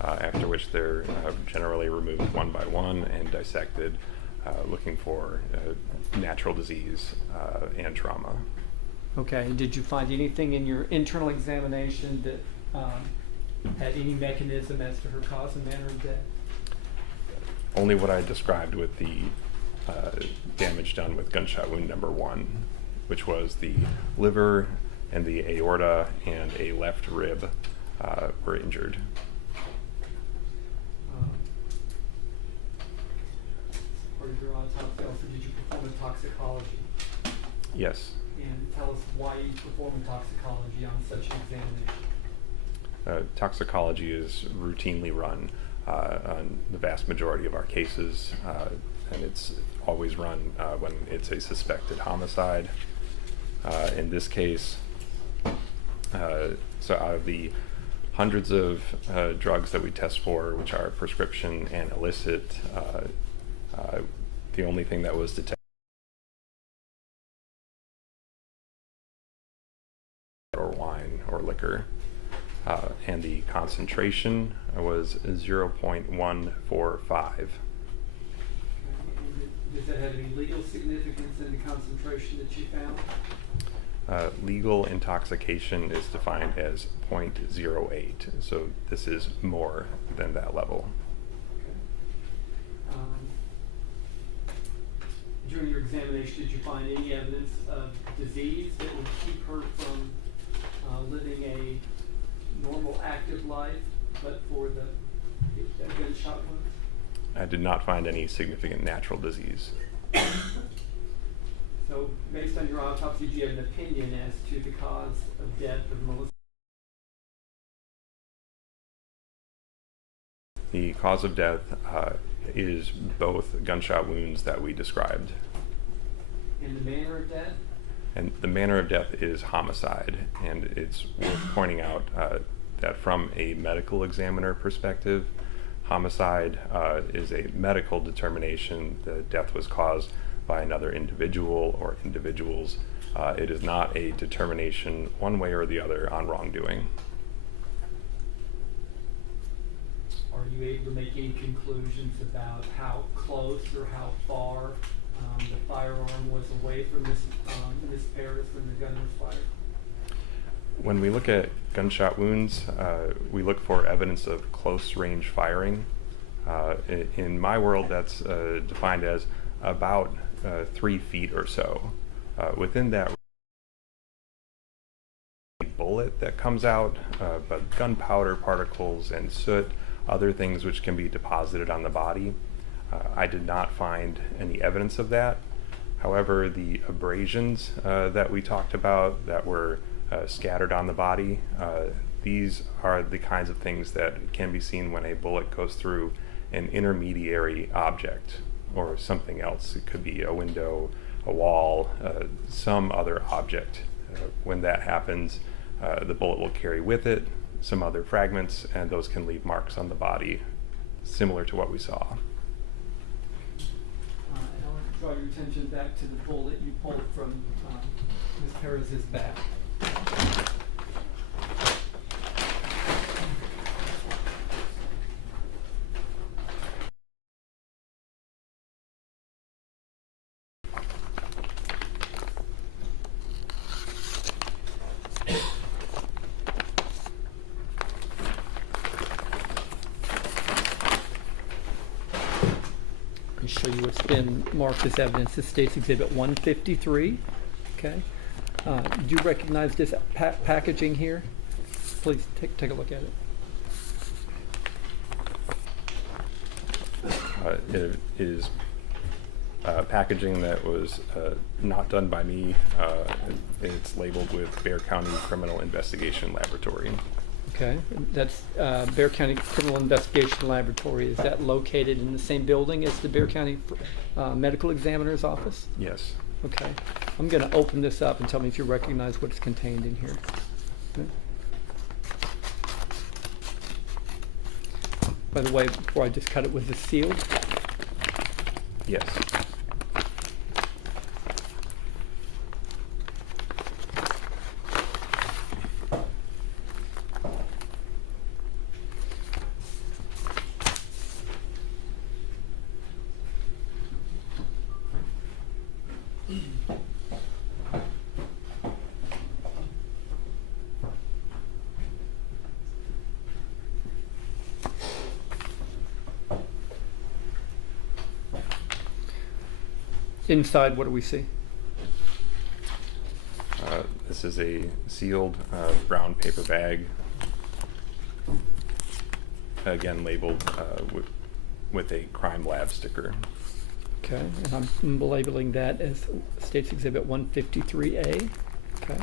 after which they're generally removed one by one and dissected, looking for natural disease and trauma. Okay. Did you find anything in your internal examination that had any mechanism as to her cause and manner of death? Only what I described with the damage done with gunshot wound number 1, which was the liver and the aorta and a left rib were injured. Part of your autopsy, also, did you perform a toxicology? Yes. And tell us why you perform a toxicology on such an examination. Toxicology is routinely run on the vast majority of our cases, and it's always run when it's a suspected homicide. In this case, so out of the hundreds of drugs that we test for, which are prescription and illicit, the only thing that was detected or wine or liquor, and the concentration was 0.145. Does that have any legal significance in the concentration that you found? Legal intoxication is defined as 0.08, so this is more than that level. During your examination, did you find any evidence of disease that would keep her from living a normal, active life, but for the gunshot wound? I did not find any significant natural disease. So, based on your autopsy, do you have an opinion as to the cause of death of Melissa? The cause of death is both gunshot wounds that we described. And the manner of death? And the manner of death is homicide, and it's worth pointing out that from a medical examiner perspective, homicide is a medical determination. The death was caused by another individual or individuals. It is not a determination one way or the other on wrongdoing. Are you able to make any conclusions about how close or how far the firearm was away from Miss Perez when the gun was fired? When we look at gunshot wounds, we look for evidence of close range firing. In my world, that's defined as about 3 feet or so. Within that bullet that comes out, but gunpowder particles and soot, other things which can be deposited on the body. I did not find any evidence of that. However, the abrasions that we talked about that were scattered on the body, these are the kinds of things that can be seen when a bullet goes through an intermediary object or something else. It could be a window, a wall, some other object. When that happens, the bullet will carry with it some other fragments, and those can leave marks on the body, similar to what we saw. And I want to draw your attention back to the bullet you pulled from Ms. Perez's back. Let me show you what's been marked as evidence. This states Exhibit 153. Okay. Do you recognize this packaging here? Please take a look at it. It is packaging that was not done by me. It's labeled with Bexar County Criminal Investigation Laboratory. Okay, that's Bexar County Criminal Investigation Laboratory. Is that located in the same building as the Bexar County Medical Examiner's office? Yes. Okay, I'm going to open this up and tell me if you recognize what's contained in here. Okay. By the way, before I just cut it, was this sealed? Yes. Inside, what do we see? This is a sealed brown paper bag, again labeled with a crime lab sticker. Okay, and I'm labeling that as States Exhibit 153A. Okay.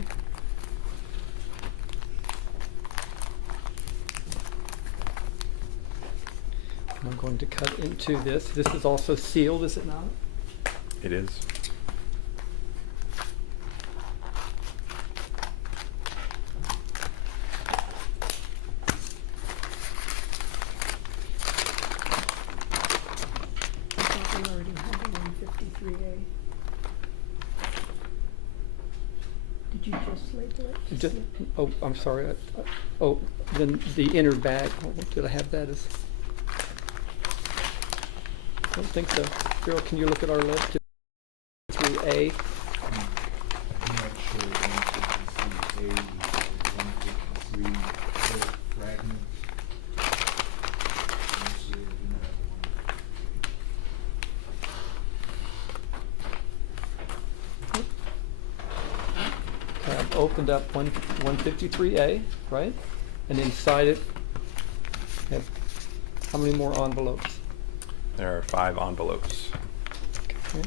And I'm going to cut into this. This is also sealed, is it not? It is. I thought we already had the 153A. Did you just label it? Just, oh, I'm sorry. Oh, then the inner bag. Oh, did I have that as? I don't think so. Bill, can you look at our list? 3A. I'm not sure when it was 153 fragment. Honestly, I do not have one. Okay, I've opened up 153A, right? And inside it, have how many more envelopes? There are 5 envelopes. Okay.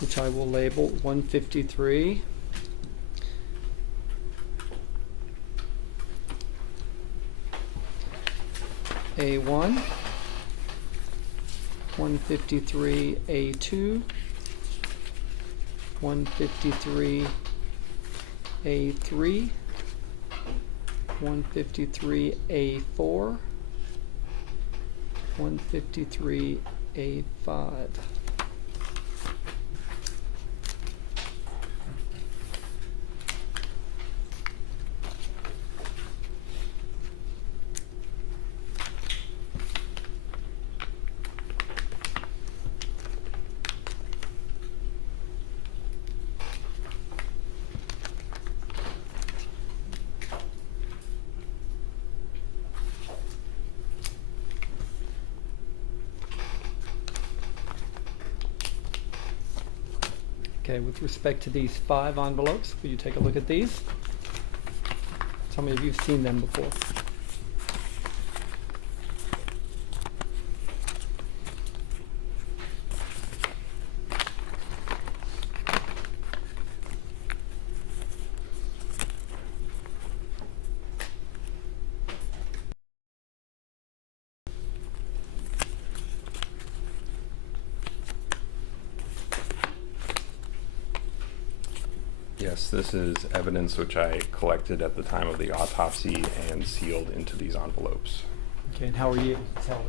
Which I will label 153. A1, 153 A2, 153 A3, 153 A4, 153 A5. Okay, with respect to these 5 envelopes, will you take a look at these? How many of you have seen them before? Yes, this is evidence which I collected at the time of the autopsy and sealed into these envelopes. Okay, and how are you able to tell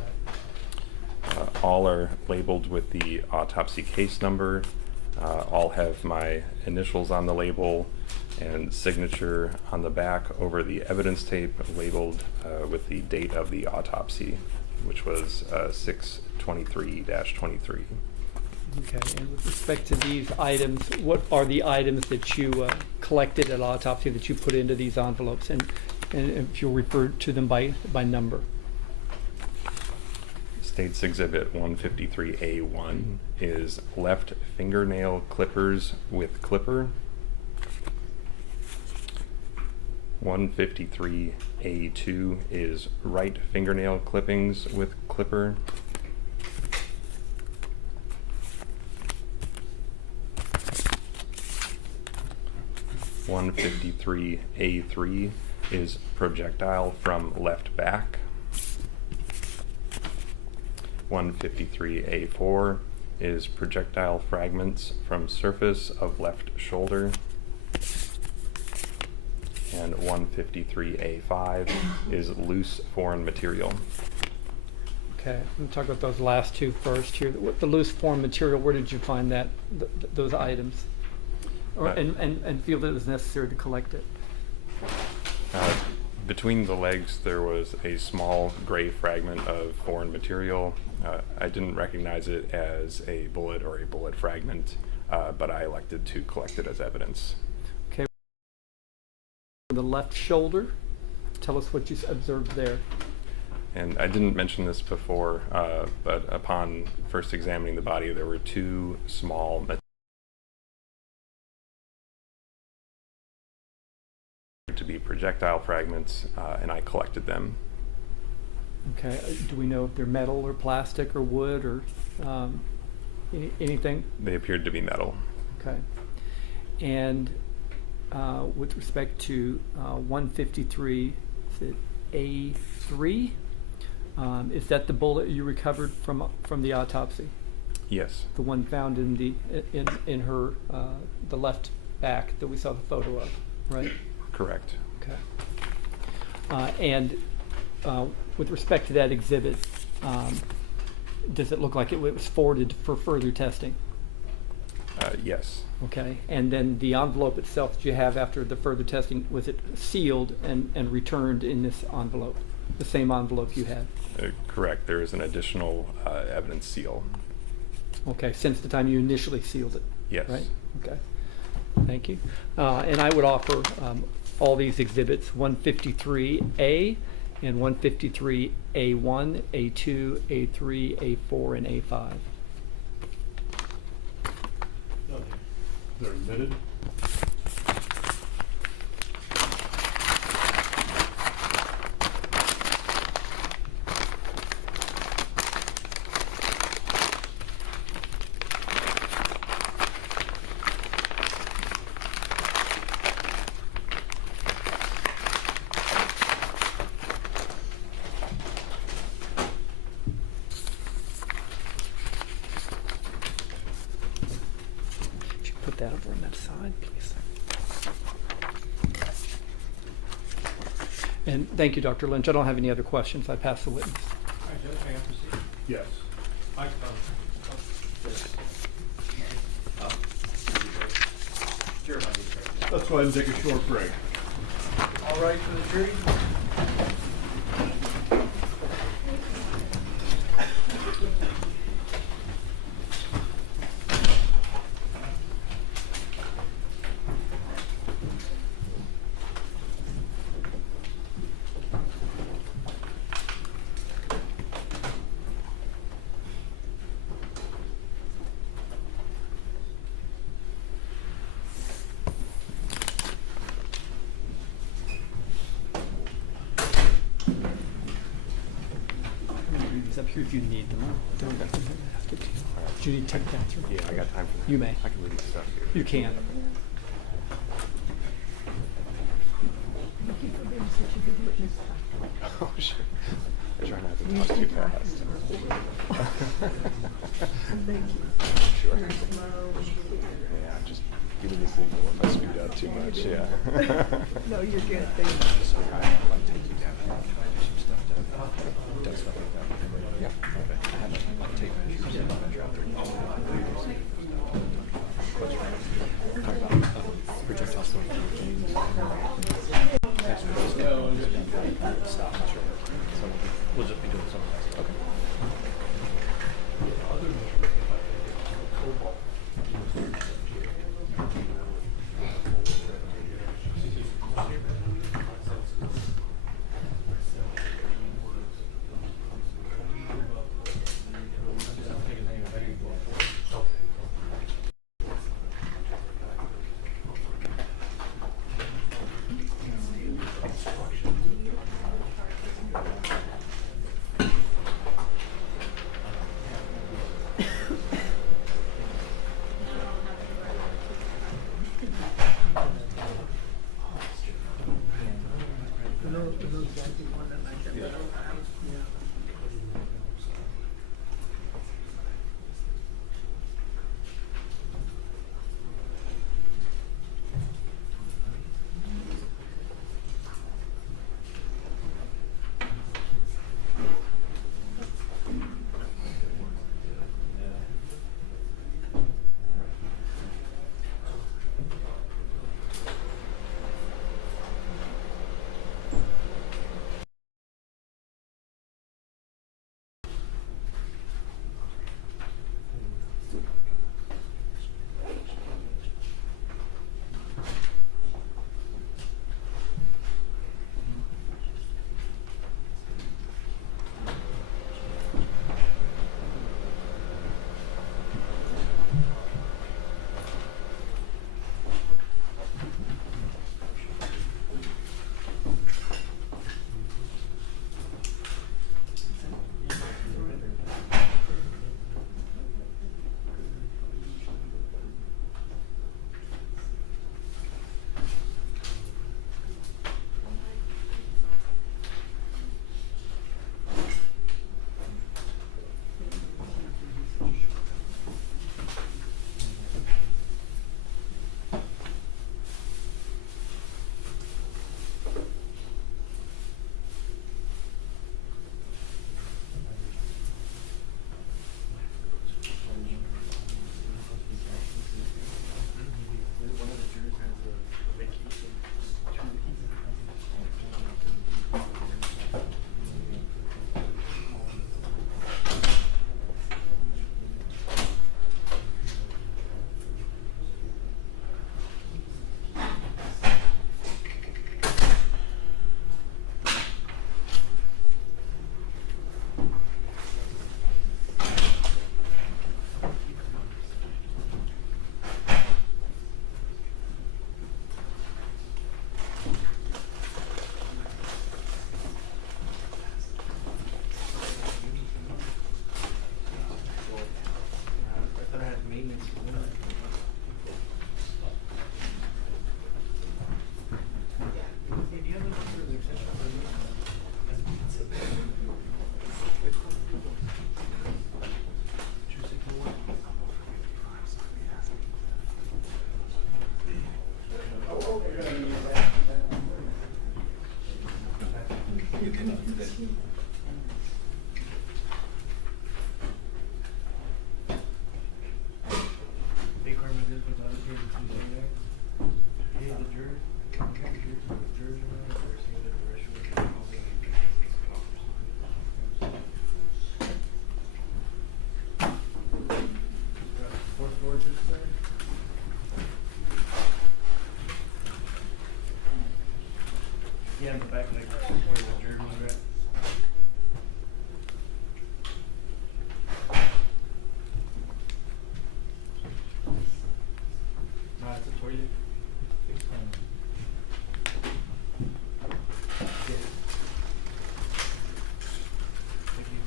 that? All are labeled with the autopsy case number. All have my initials on the label and signature on the back over the evidence tape labeled with the date of the autopsy, which was 6/23/23. Okay, and with respect to these items, what are the items that you collected at autopsy that you put into these envelopes? And if you'll refer to them by number. States Exhibit 153A1 is left fingernail clippers with clipper. 153A2 is right fingernail clippings with clipper. 153A3 is projectile from left back. 153A4 is projectile fragments from surface of left shoulder. And 153A5 is loose foreign material. Okay, I'm going to talk about those last two first here. The loose foreign material, where did you find that, those items? Or, and feel that it was necessary to collect it? Between the legs, there was a small gray fragment of foreign material. I didn't recognize it as a bullet or a bullet fragment, but I elected to collect it as evidence. Okay. The left shoulder, tell us what you observed there. And I didn't mention this before, but upon first examining the body, there were 2 small to be projectile fragments, and I collected them. Okay, do we know if they're metal or plastic or wood or anything? They appeared to be metal. Okay. And with respect to 153, is it A3? Is that the bullet you recovered from the autopsy? Yes. The one found in the in her the left back that we saw the photo of, right? Correct. Okay. And with respect to that exhibit, does it look like it was forwarded for further testing? Yes. Okay. And then the envelope itself that you have after the further testing, was it sealed and returned in this envelope, the same envelope you had? Correct. There is an additional evidence seal. Okay, since the time you initially sealed it? Yes. Right? Okay. Thank you. And I would offer all these exhibits, 153A and 153A1, A2, A3, A4, and A5. They're admitted. Put that over on that side, please. And thank you, Dr. Lynch. I don't have any other questions. I pass the witness. All right, Judge, may I proceed? Yes. Chair, if I need to break. Let's go ahead and take a short break. All right, for the jury. If you need them, don't have to. Do you need to take that through? Yeah, I got time for that. You may. I can release stuff here. You can. Thank you for being such a good witness. Oh, sure. I try not to talk too fast. Thank you. Sure. You're slow and clear. Yeah, just give me the signal if I speed up too much, yeah. No, you're good, thank you. So I'll take you down and I'll try to do some stuff to done stuff like that. Yeah. I have a tape measure out there. Talk about projectile swing. Stop, sure. So we'll just be doing some of that. Okay. Other measurement, if I can get cobalt. Yeah, in the back, like, where the jury was at. No, it's a toilet. Yeah. Thank you.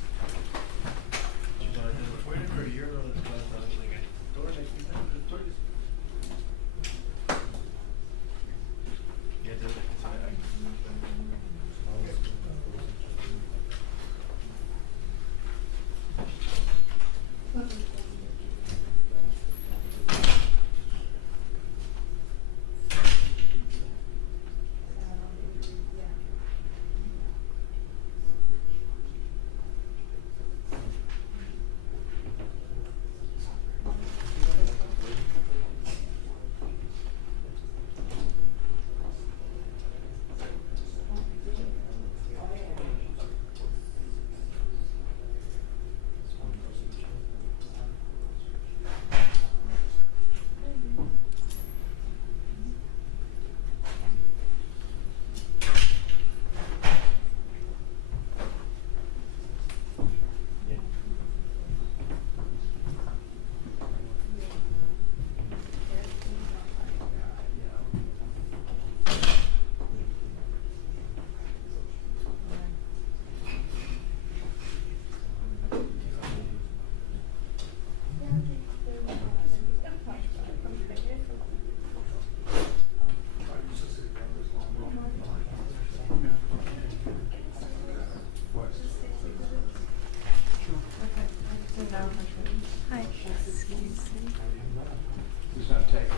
It's not taken.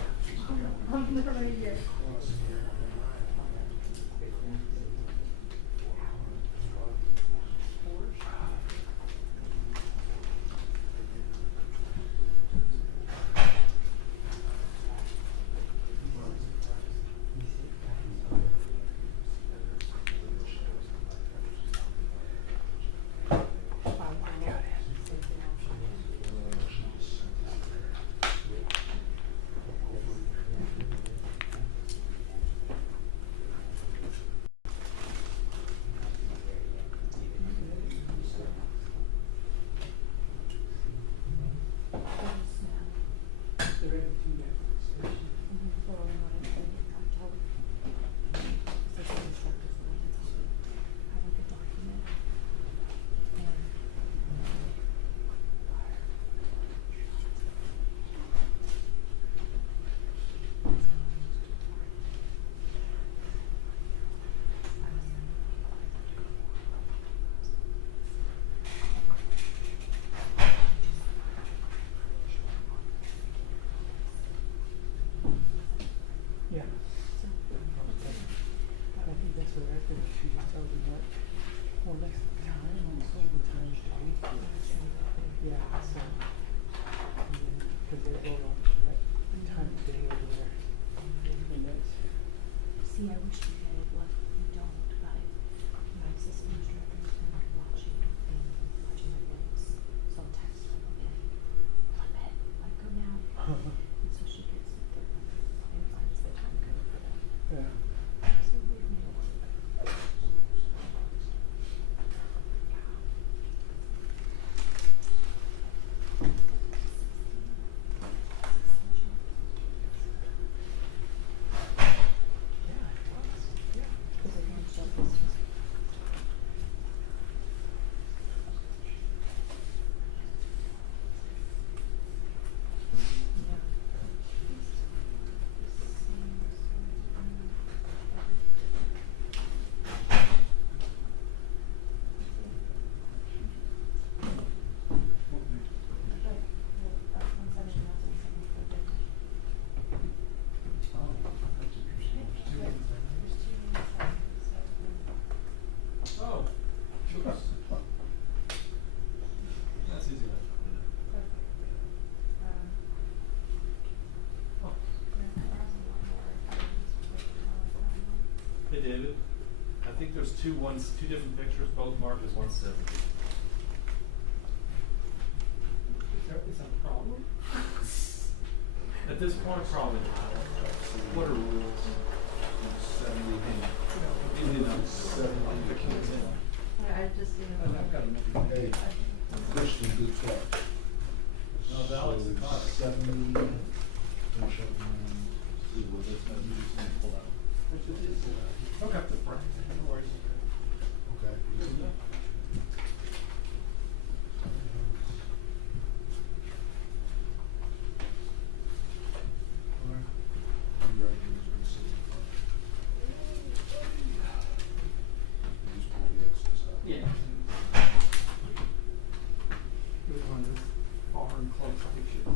I'm not right here. Yeah. I think that's what I think. She just tells me what. Well, next time, so many times a week. Yeah, so. Because they go on that time of day over there. And that's. See, I wish we had it, what we don't, but my assistant instructor is going to be watching and watching my notes. So I'll text her, okay, flip it, like go now. And so she gets it there and finds the time code for that. Yeah. So we made it work. Because I want to show this. Oh, oops. That's easy enough. Hey, David, I think there's two different pictures, both marked as 170. Is that a problem? At this point, probably not. What are rules? 70. Easy enough. 70. I just didn't. Hey, Christian, good catch. No, that was the car. 70, finish up around. Okay. No worries. Okay. Yeah. It was one of those far and close pictures.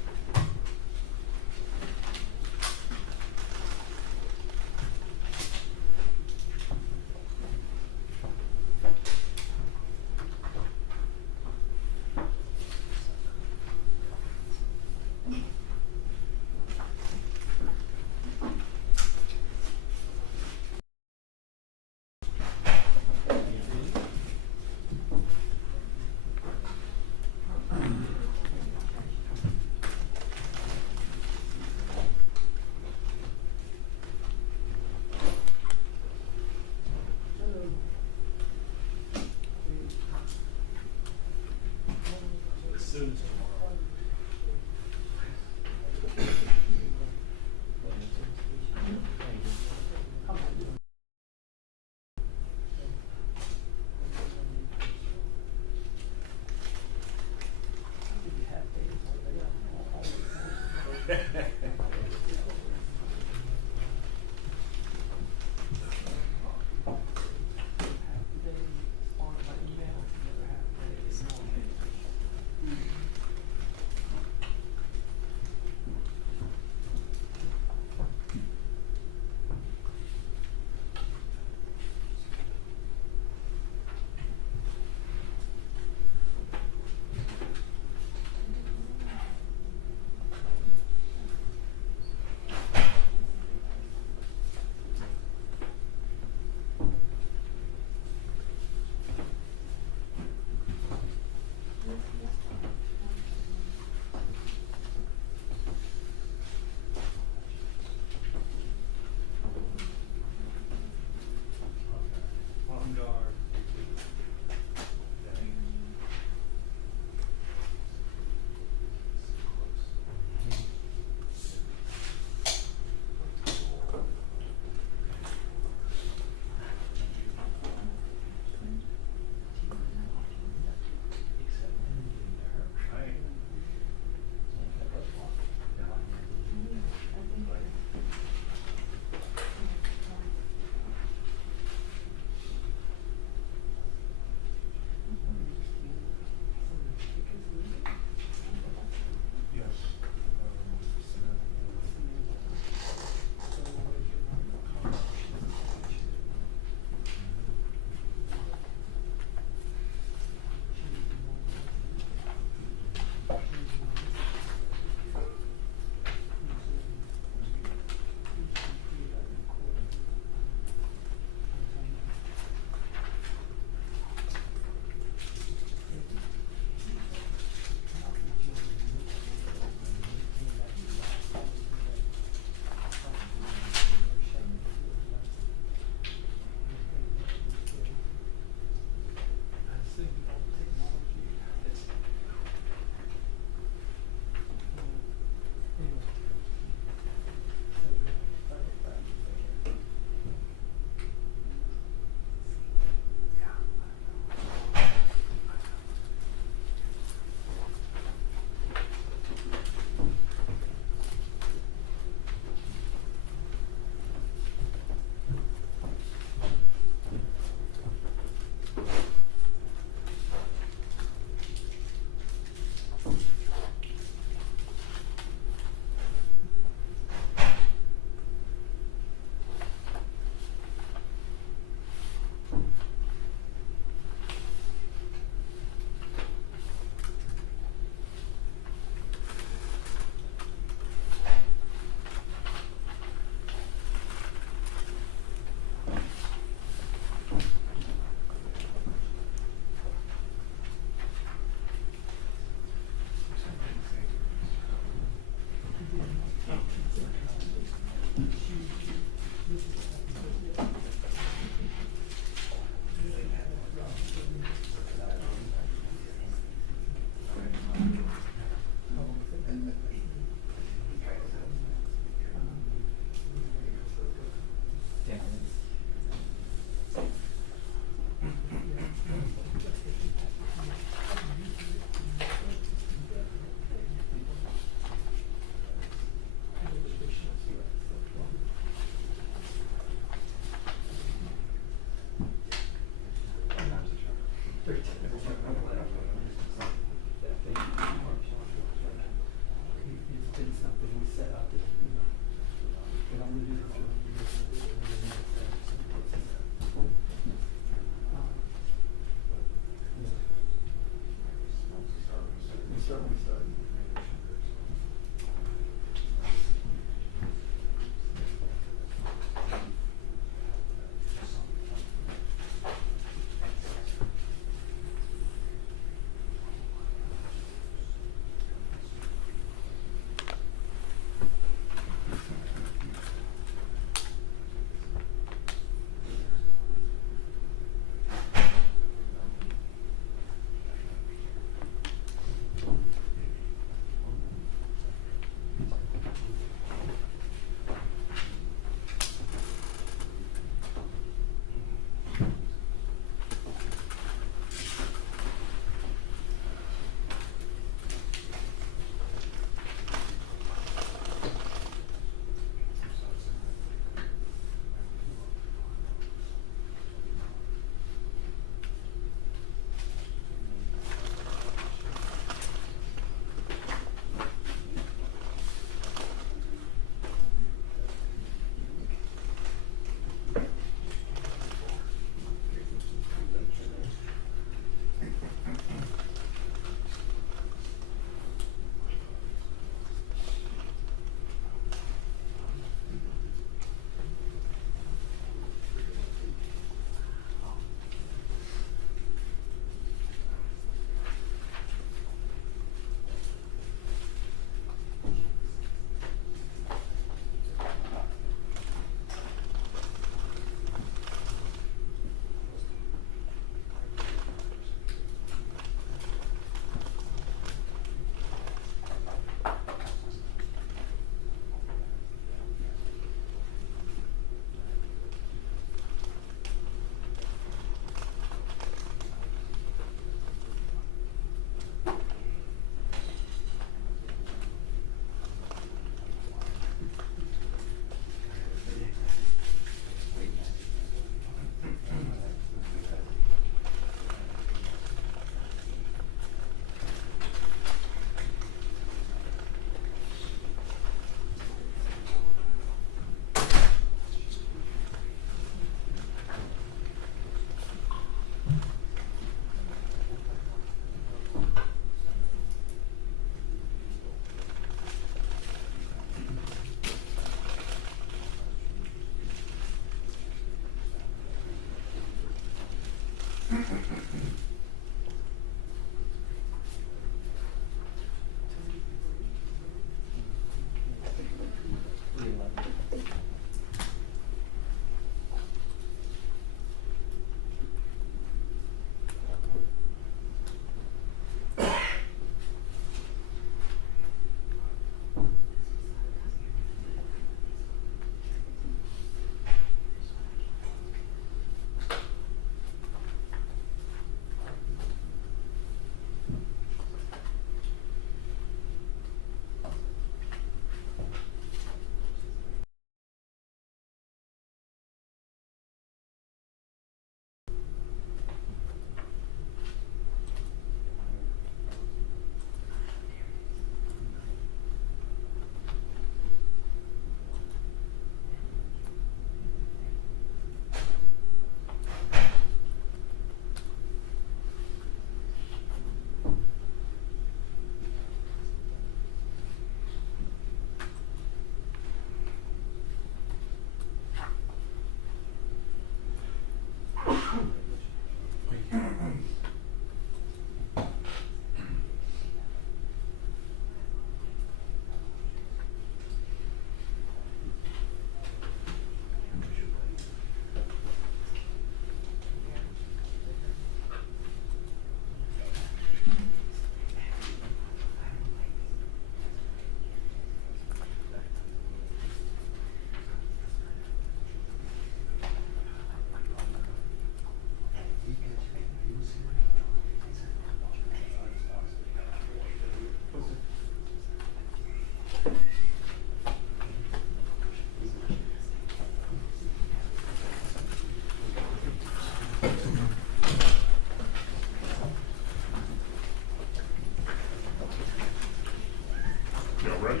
Y'all ready?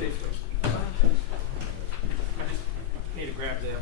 I just need to grab that.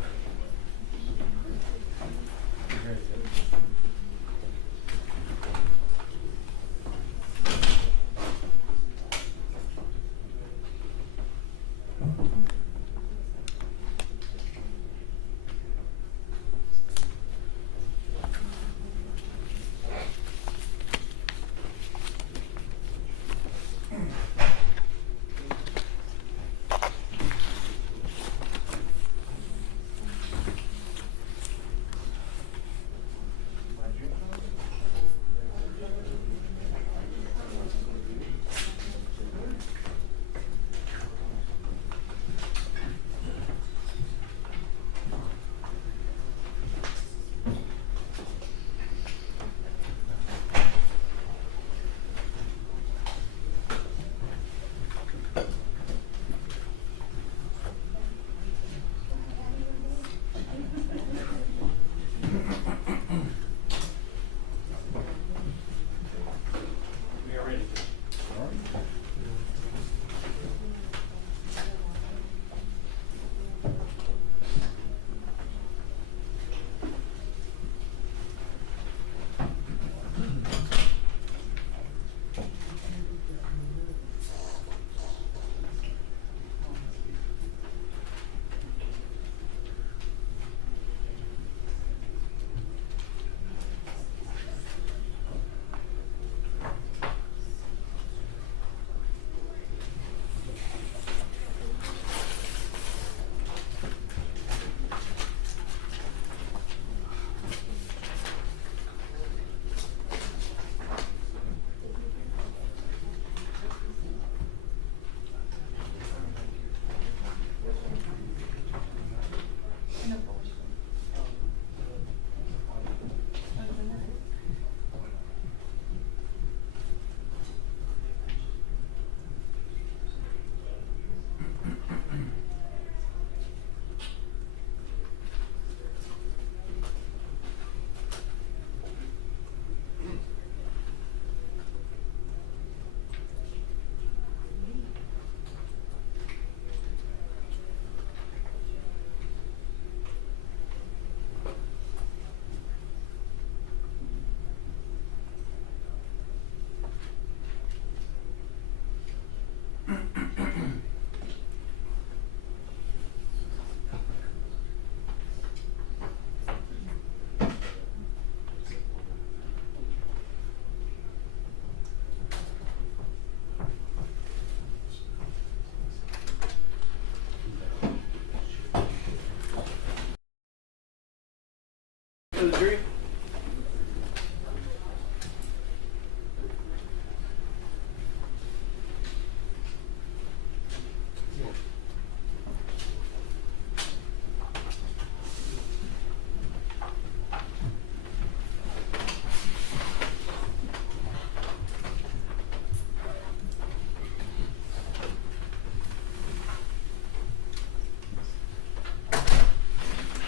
To the jury.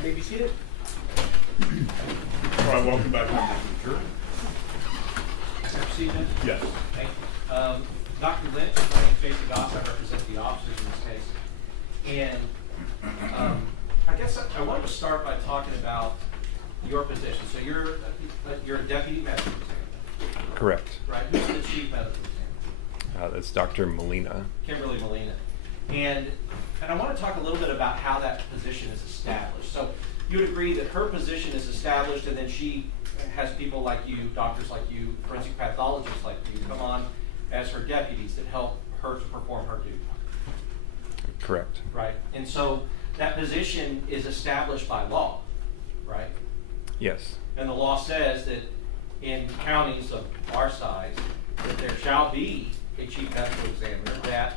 May be seated. All right, welcome back, members of the jury. Proceed, Judge? Yes. Thank you. Dr. Lynch, my name's Jason Goss, I represent the officers in this case. And I guess I wanted to start by talking about your position. So you're a deputy medical examiner, Correct. right? Who's the chief medical examiner? That's Dr. Molina. Kimberly Molina. And I want to talk a little bit about how that position is established. So you would agree that her position is established, and then she has people like you, doctors like you, forensic pathologists like you, come on as her deputies that help her to perform her duty. Correct. Right? And so that position is established by law, right? Yes. And the law says that in counties of our size, that there shall be a chief medical examiner that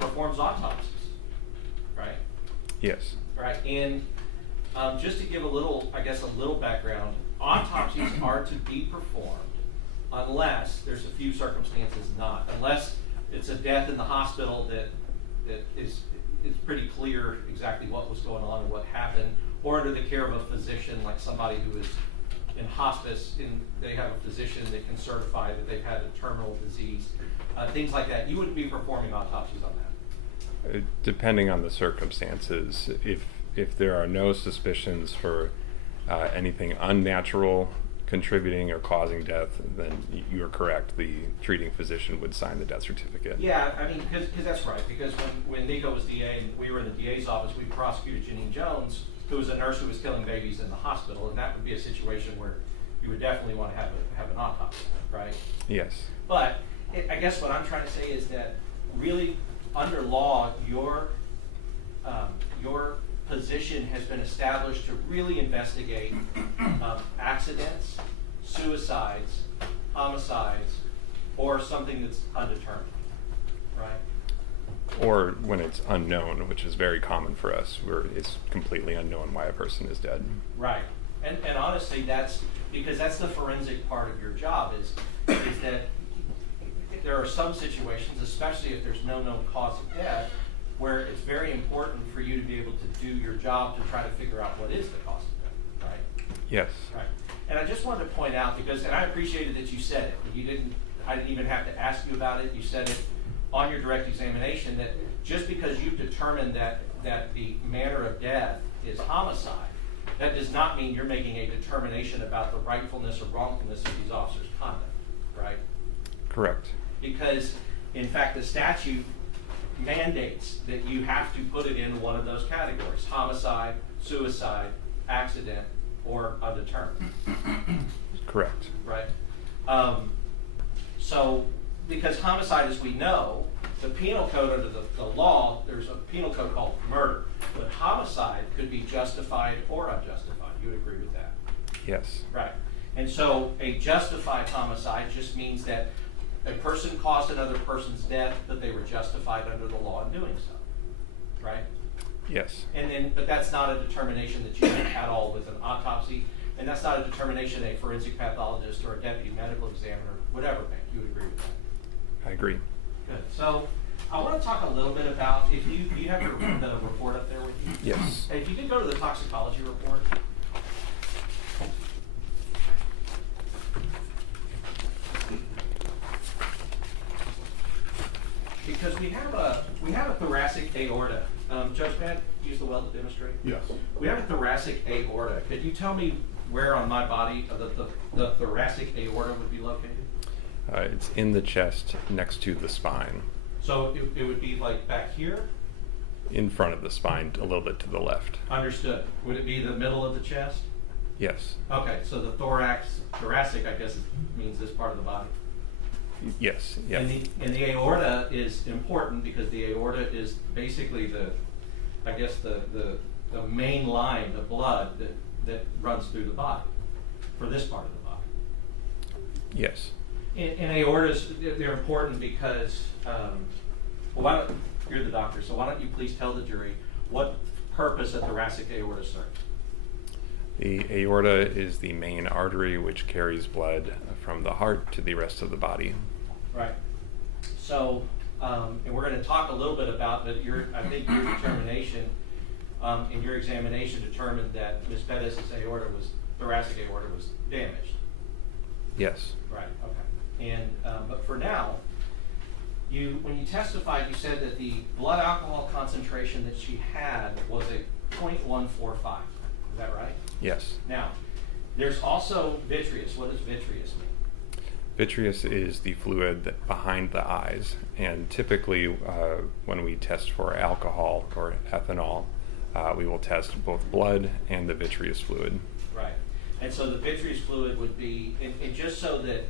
performs autopsies, right? Yes. Right, and just to give a little, I guess, a little background, autopsies are to be performed unless there's a few circumstances not, unless it's a death in the hospital that is pretty clear exactly what was going on and what happened, or under the care of a physician, like somebody who is in hospice, and they have a physician that can certify that they've had a terminal disease, things like that. You wouldn't be performing autopsies on that. Depending on the circumstances, if there are no suspicions for anything unnatural contributing or causing death, then you are correct. The treating physician would sign the death certificate. Yeah, I mean, because that's right. Because when Nico was DA and we were in the DA's office, we prosecuted Janine Jones, who was a nurse who was killing babies in the hospital, and that would be a situation where you would definitely want to have an autopsy, right? Yes. But I guess what I'm trying to say is that really, under law, your position has been established to really investigate accidents, suicides, homicides, or something that's undetermined, right? Or when it's unknown, which is very common for us, where it's completely unknown why a person is dead. Right. And honestly, that's because that's the forensic part of your job is that there are some situations, especially if there's no known cause of death, where it's very important for you to be able to do your job to try to figure out what is the cause of death, right? Yes. Right. And I just wanted to point out, because, and I appreciated that you said it, I didn't even have to ask you about it, you said it on your direct examination, that just because you've determined that the manner of death is homicide, that does not mean you're making a determination about the rightfulness or wrongfulness of these officers' conduct, right? Correct. Because, in fact, the statute mandates that you have to put it in one of those categories: homicide, suicide, accident, or undetermined. Correct. Right? So, because homicide, as we know, the penal code under the law, there's a penal code called murder. But homicide could be justified or unjustified. You would agree with that? Yes. Right. And so a justified homicide just means that a person caused another person's death, but they were justified under the law in doing so. Right? Yes. And then, but that's not a determination that you make at all with an autopsy, and that's not a determination a forensic pathologist or a deputy medical examiner would ever make. You would agree with that? I agree. Good. So I want to talk a little bit about, if you have the report up there with you? Yes. If you could go to the toxicology report. Because we have a thoracic aorta. Judge Matt, use the well to demonstrate. Yes. We have a thoracic aorta. Could you tell me where on my body the thoracic aorta would be located? It's in the chest next to the spine. So it would be like back here? In front of the spine, a little bit to the left. Understood. Would it be the middle of the chest? Yes. Okay, so the thoracic, I guess, means this part of the body. Yes. Yes. And the aorta is important because the aorta is basically the main line, the blood that runs through the body, for this part of the body. Yes. And aortas, they're important because, well, you're the doctor, so why don't you please tell the jury what purpose a thoracic aorta serves? The aorta is the main artery which carries blood from the heart to the rest of the body. Right. So, and we're going to talk a little bit about that. I think your determination in your examination determined that Ms. Perez's thoracic aorta was damaged. Yes. Right. Okay. And but for now, when you testified, you said that the blood alcohol concentration that she had was a 0.145. Is that right? Yes. Now, there's also vitreous. What does vitreous mean? Vitreous is the fluid behind the eyes, and typically when we test for alcohol or ethanol, we will test both blood and the vitreous fluid. Right. And so the vitreous fluid would be, and just so that,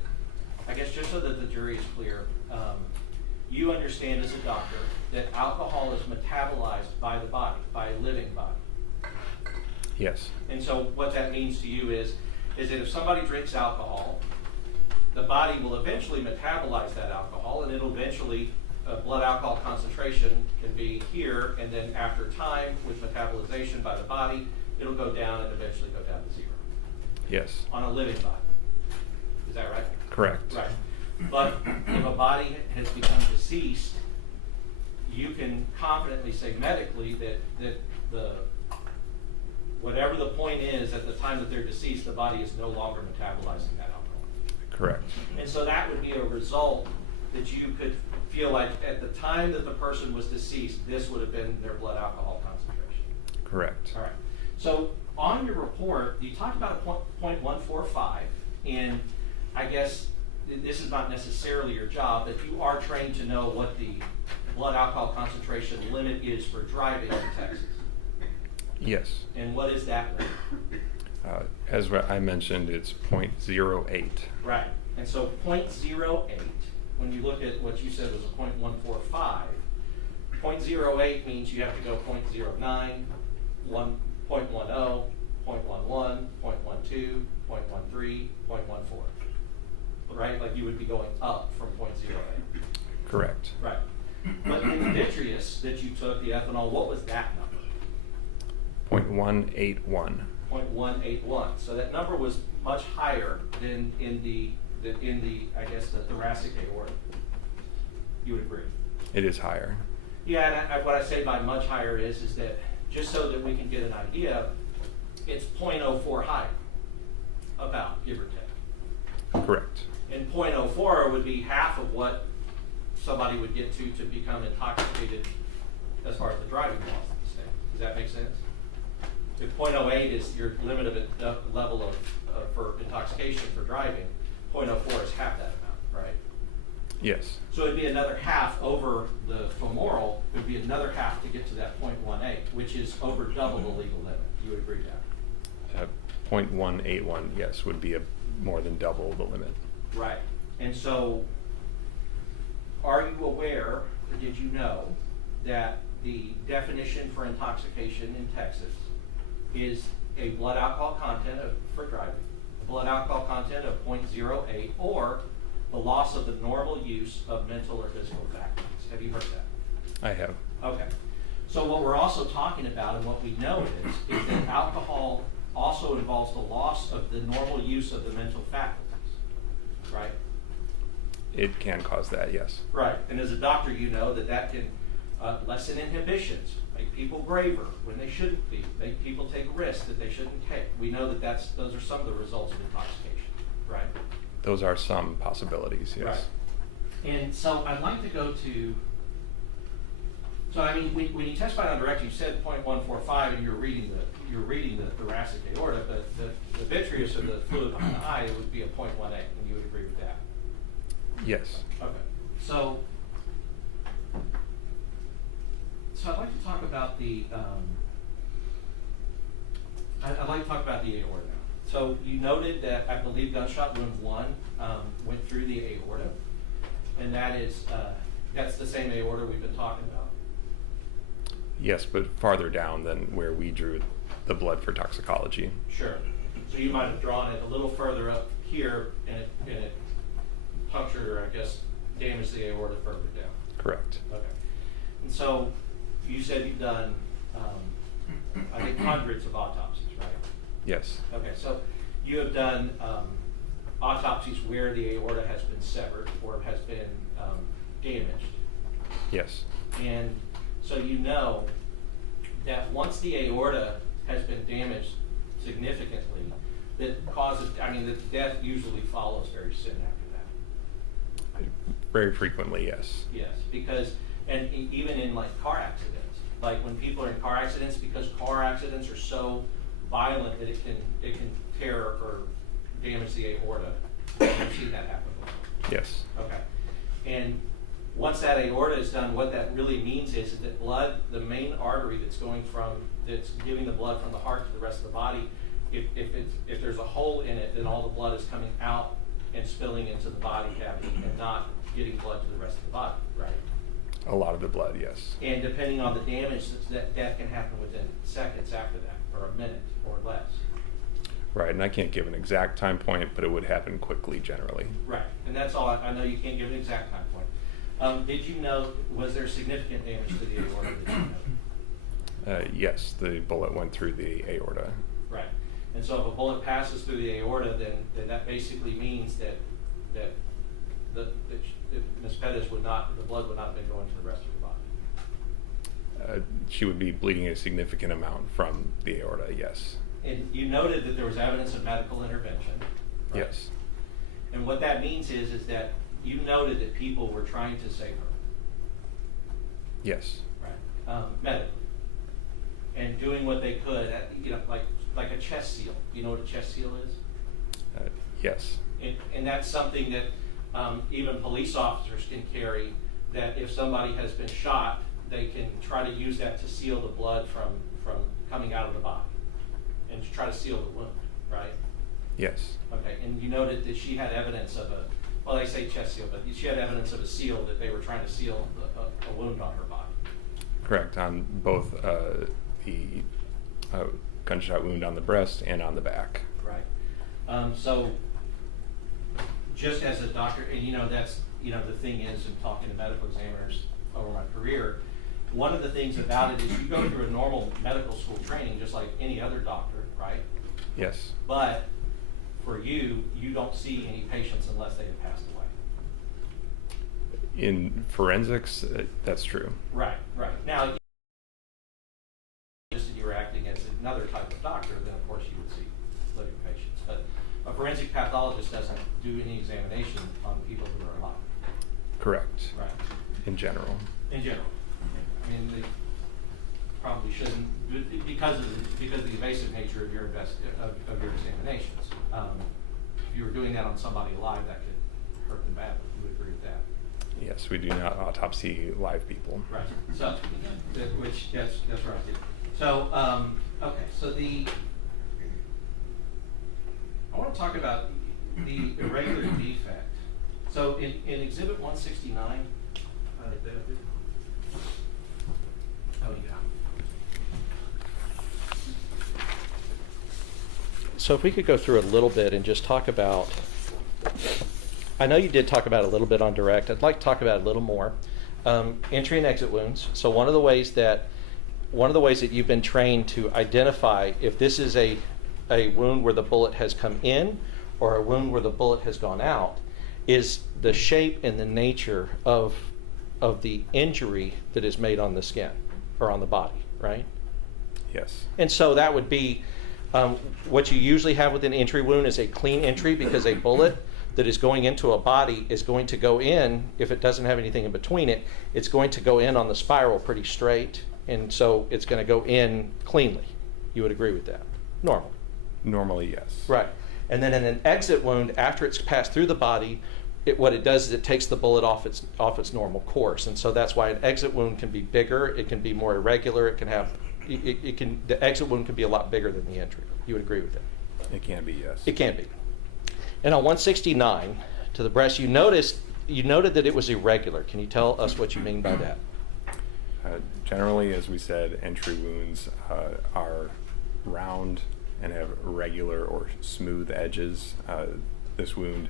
I guess just so that the jury is clear, you understand as a doctor that alcohol is metabolized by the body, by a living body. Yes. And so what that means to you is that if somebody drinks alcohol, the body will eventually metabolize that alcohol, and it'll eventually, blood alcohol concentration can be here, and then after time with metabolization by the body, it'll go down and eventually go down to zero. Yes. On a living body. Is that right? Correct. Right. But if a body has become deceased, you can confidently say medically that the whatever the point is at the time that they're deceased, the body is no longer metabolizing that alcohol. Correct. And so that would be a result that you could feel like at the time that the person was deceased, this would have been their blood alcohol concentration. Correct. All right. So on your report, you talked about a 0.145, and I guess this is not necessarily your job, but you are trained to know what the blood alcohol concentration limit is for driving in Texas. Yes. And what is that limit? As I mentioned, it's 0.08. Right. And so 0.08, when you look at what you said was a 0.145, 0.08 means you have to go 0.09, 0.10, 0.11, 0.12, 0.13, 0.14. Right? Like you would be going up from 0.08. Correct. Right. But in the vitreous that you took, the ethanol, what was that number? 0.181. 0.181. So that number was much higher than in the I guess the thoracic aorta. You would agree? It is higher. Yeah, and what I say by much higher is that just so that we can get an idea, it's 0.04 higher, about, give or take. Correct. And 0.04 would be half of what somebody would get to become intoxicated as far as the driving laws of the state. Does that make sense? If 0.08 is your limit of level of for intoxication for driving, 0.04 is half that amount, right? Yes. So it'd be another half over the femoral. It would be another half to get to that 0.18, which is over double the legal limit. You would agree with that? 0.181, yes, would be more than double the limit. Right. And so, are you aware, or did you know, that the definition for intoxication in Texas is a blood alcohol content for driving, a blood alcohol content of 0.08, or the loss of the normal use of mental or physical faculties? Have you heard that? I have. Okay. So what we're also talking about, and what we know is that alcohol also involves the loss of the normal use of the mental faculties, right? It can cause that, yes. Right. And as a doctor, you know that can lessen inhibitions, make people braver when they shouldn't be, make people take risks that they shouldn't take. We know that those are some of the results of intoxication, right? Those are some possibilities, yes. Right. And so I'd like to go to, so I mean, when you testified on direct, you said 0.145, and you're reading the thoracic aorta, but the vitreous or the fluid behind the eye, it would be a 0.18, and you would agree with that? Yes. Okay. So I'd like to talk about the I'd like to talk about the aorta now. So you noted that I believe gunshot wound 1 went through the aorta, and that's the same aorta we've been talking about. Yes, but farther down than where we drew the blood for toxicology. Sure. So you might have drawn it a little further up here, and it punctured, or I guess damaged the aorta further down. Correct. Okay. And so you said you've done, I think, hundreds of autopsies, right? Yes. Okay, so you have done autopsies where the aorta has been severed or has been damaged. Yes. And so you know that once the aorta has been damaged significantly, that causes, I mean, the death usually follows very soon after that. Very frequently, yes. Yes, because, and even in like car accidents, like when people are in car accidents, because car accidents are so violent that it can tear or damage the aorta. You've seen that happen before. Yes. Okay. And once that aorta is done, what that really means is that blood, the main artery that's giving the blood from the heart to the rest of the body, if there's a hole in it, then all the blood is coming out and spilling into the body cavity and not getting blood to the rest of the body, right? A lot of the blood, yes. And depending on the damage, that death can happen within seconds after that, or a minute or less. Right, and I can't give an exact time point, but it would happen quickly generally. Right, and that's all. I know you can't give an exact time point. Did you know, was there significant damage to the aorta? Did you know? Yes, the bullet went through the aorta. Right, and so if a bullet passes through the aorta, then that basically means that Ms. Perez the blood would not have been going to the rest of her body. She would be bleeding a significant amount from the aorta, yes. And you noted that there was evidence of medical intervention. Right? Yes. And what that means is that you noted that people were trying to save her. Yes. Right. Medically. And doing what they could, like a chest seal. You know what a chest seal is? Yes. And that's something that even police officers can carry, that if somebody has been shot, they can try to use that to seal the blood from coming out of the body and to try to seal the wound, right? Yes. Okay, and you noted that she had evidence of well, they say chest seal, but she had evidence of a seal, that they were trying to seal a wound on her body. Correct, on both the gunshot wound on the breast and on the back. Right. So just as a doctor, and that's, the thing is, in talking to medical examiners over my career, one of the things about it is you go through a normal medical school training just like any other doctor, right? Yes. But for you don't see any patients unless they have passed away. In forensics, that's true. Right. Now, just that you were acting as another type of doctor, then of course you would see living patients. But a forensic pathologist doesn't do any examination on people who are alive. Correct. Right. In general. In general. I mean, they probably shouldn't, because of the evasive nature of your examinations. If you were doing that on somebody alive, that could hurt them badly. You would agree with that? Yes, we do not autopsy live people. Right. So, that's right. So, okay. So I want to talk about the irregular defect. So in Exhibit 169, oh yeah. So if we could go through a little bit and just talk about, I know you did talk about it a little bit on direct. I'd like to talk about it a little more. Entry and exit wounds. So one of the ways that you've been trained to identify if this is a wound where the bullet has come in or a wound where the bullet has gone out is the shape and the nature of the injury that is made on the skin or on the body, right? Yes. And so that would be what you usually have with an entry wound is a clean entry, because a bullet that is going into a body is going to go in, if it doesn't have anything in between it, it's going to go in on the spiral pretty straight, and so it's going to go in cleanly. You would agree with that? Normal. Normally, yes. Right. And then in an exit wound, after it's passed through the body, what it does is it takes the bullet off its normal course, and so that's why an exit wound can be bigger. It can be more irregular. It can have the exit wound can be a lot bigger than the entry. You would agree with that? It can be, yes. It can be. And on 169 to the breast, you noted that it was irregular. Can you tell us what you mean by that? Generally, as we said, entry wounds are round and have irregular or smooth edges. This wound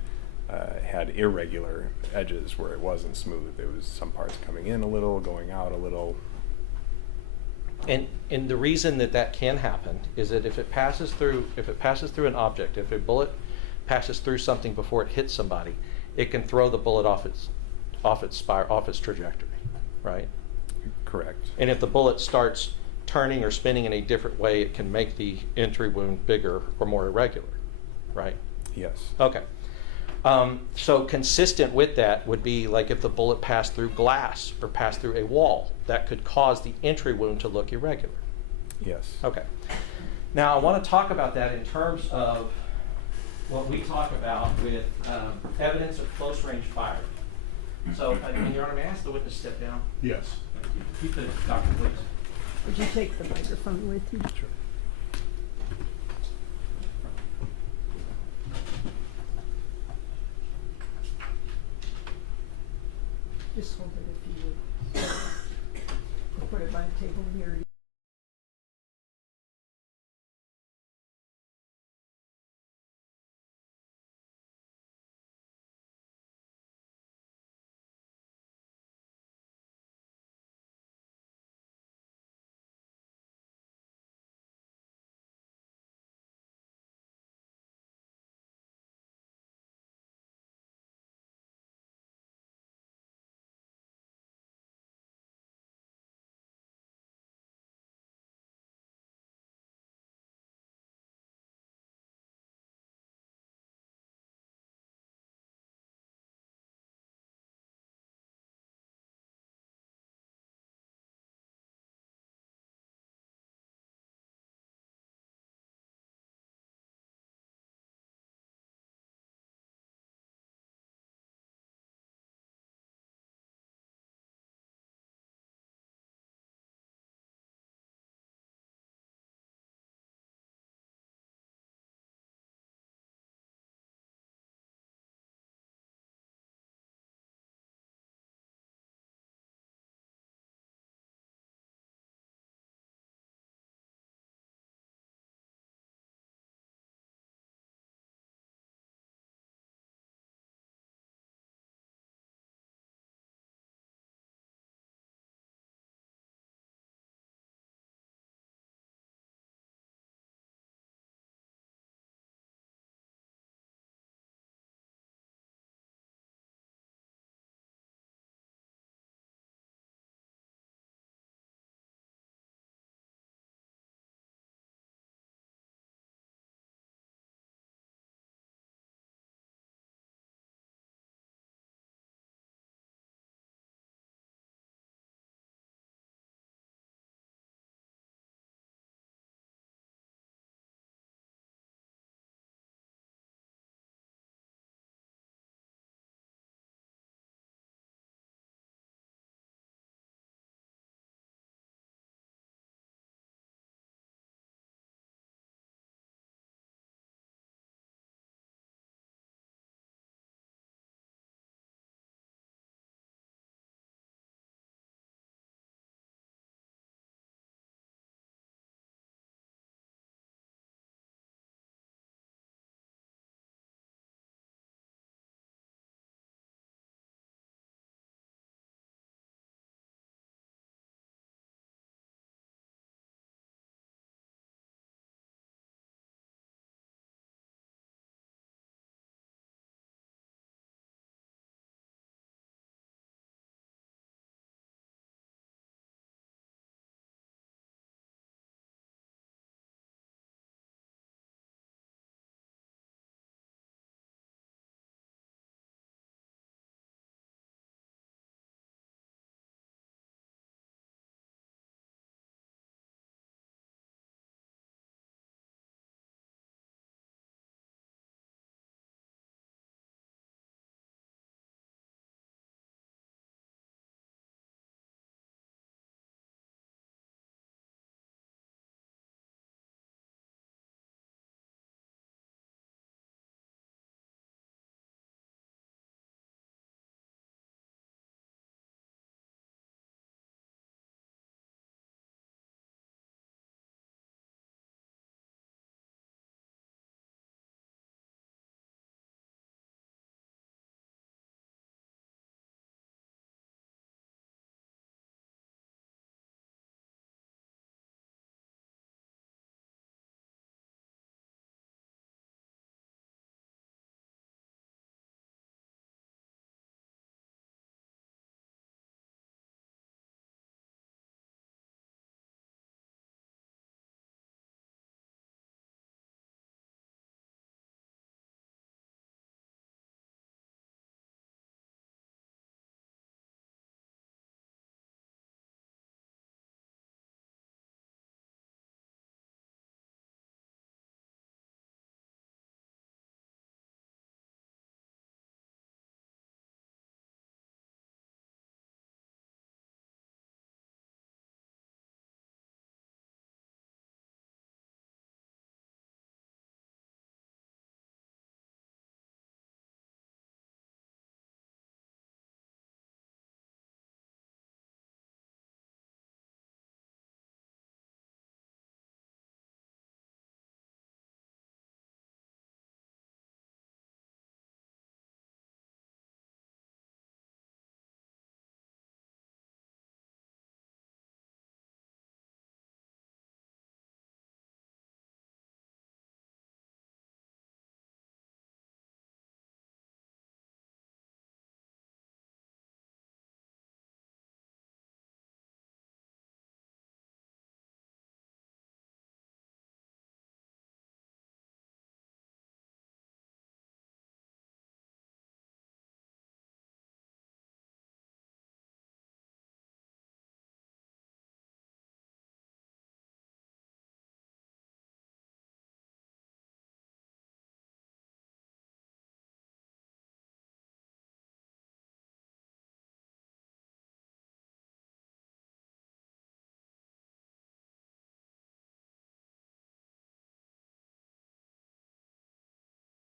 had irregular edges where it wasn't smooth. There was some parts coming in a little, going out a little. And the reason that that can happen is that if it passes through an object, if a bullet passes through something before it hits somebody, it can throw the bullet off its trajectory, right? Correct. And if the bullet starts turning or spinning in a different way, it can make the entry wound bigger or more irregular, right? Yes. Okay. So consistent with that would be like if the bullet passed through glass or passed through a wall, that could cause the entry wound to look irregular. Yes. Okay. Now I want to talk about that in terms of what we talk about with evidence of close range fire. So, Your Honor, may I ask the witness to step down? Yes. Keep the doctor, please. Would you take the microphone with you? Sure. Just hold it if you would. Or put it by the table here.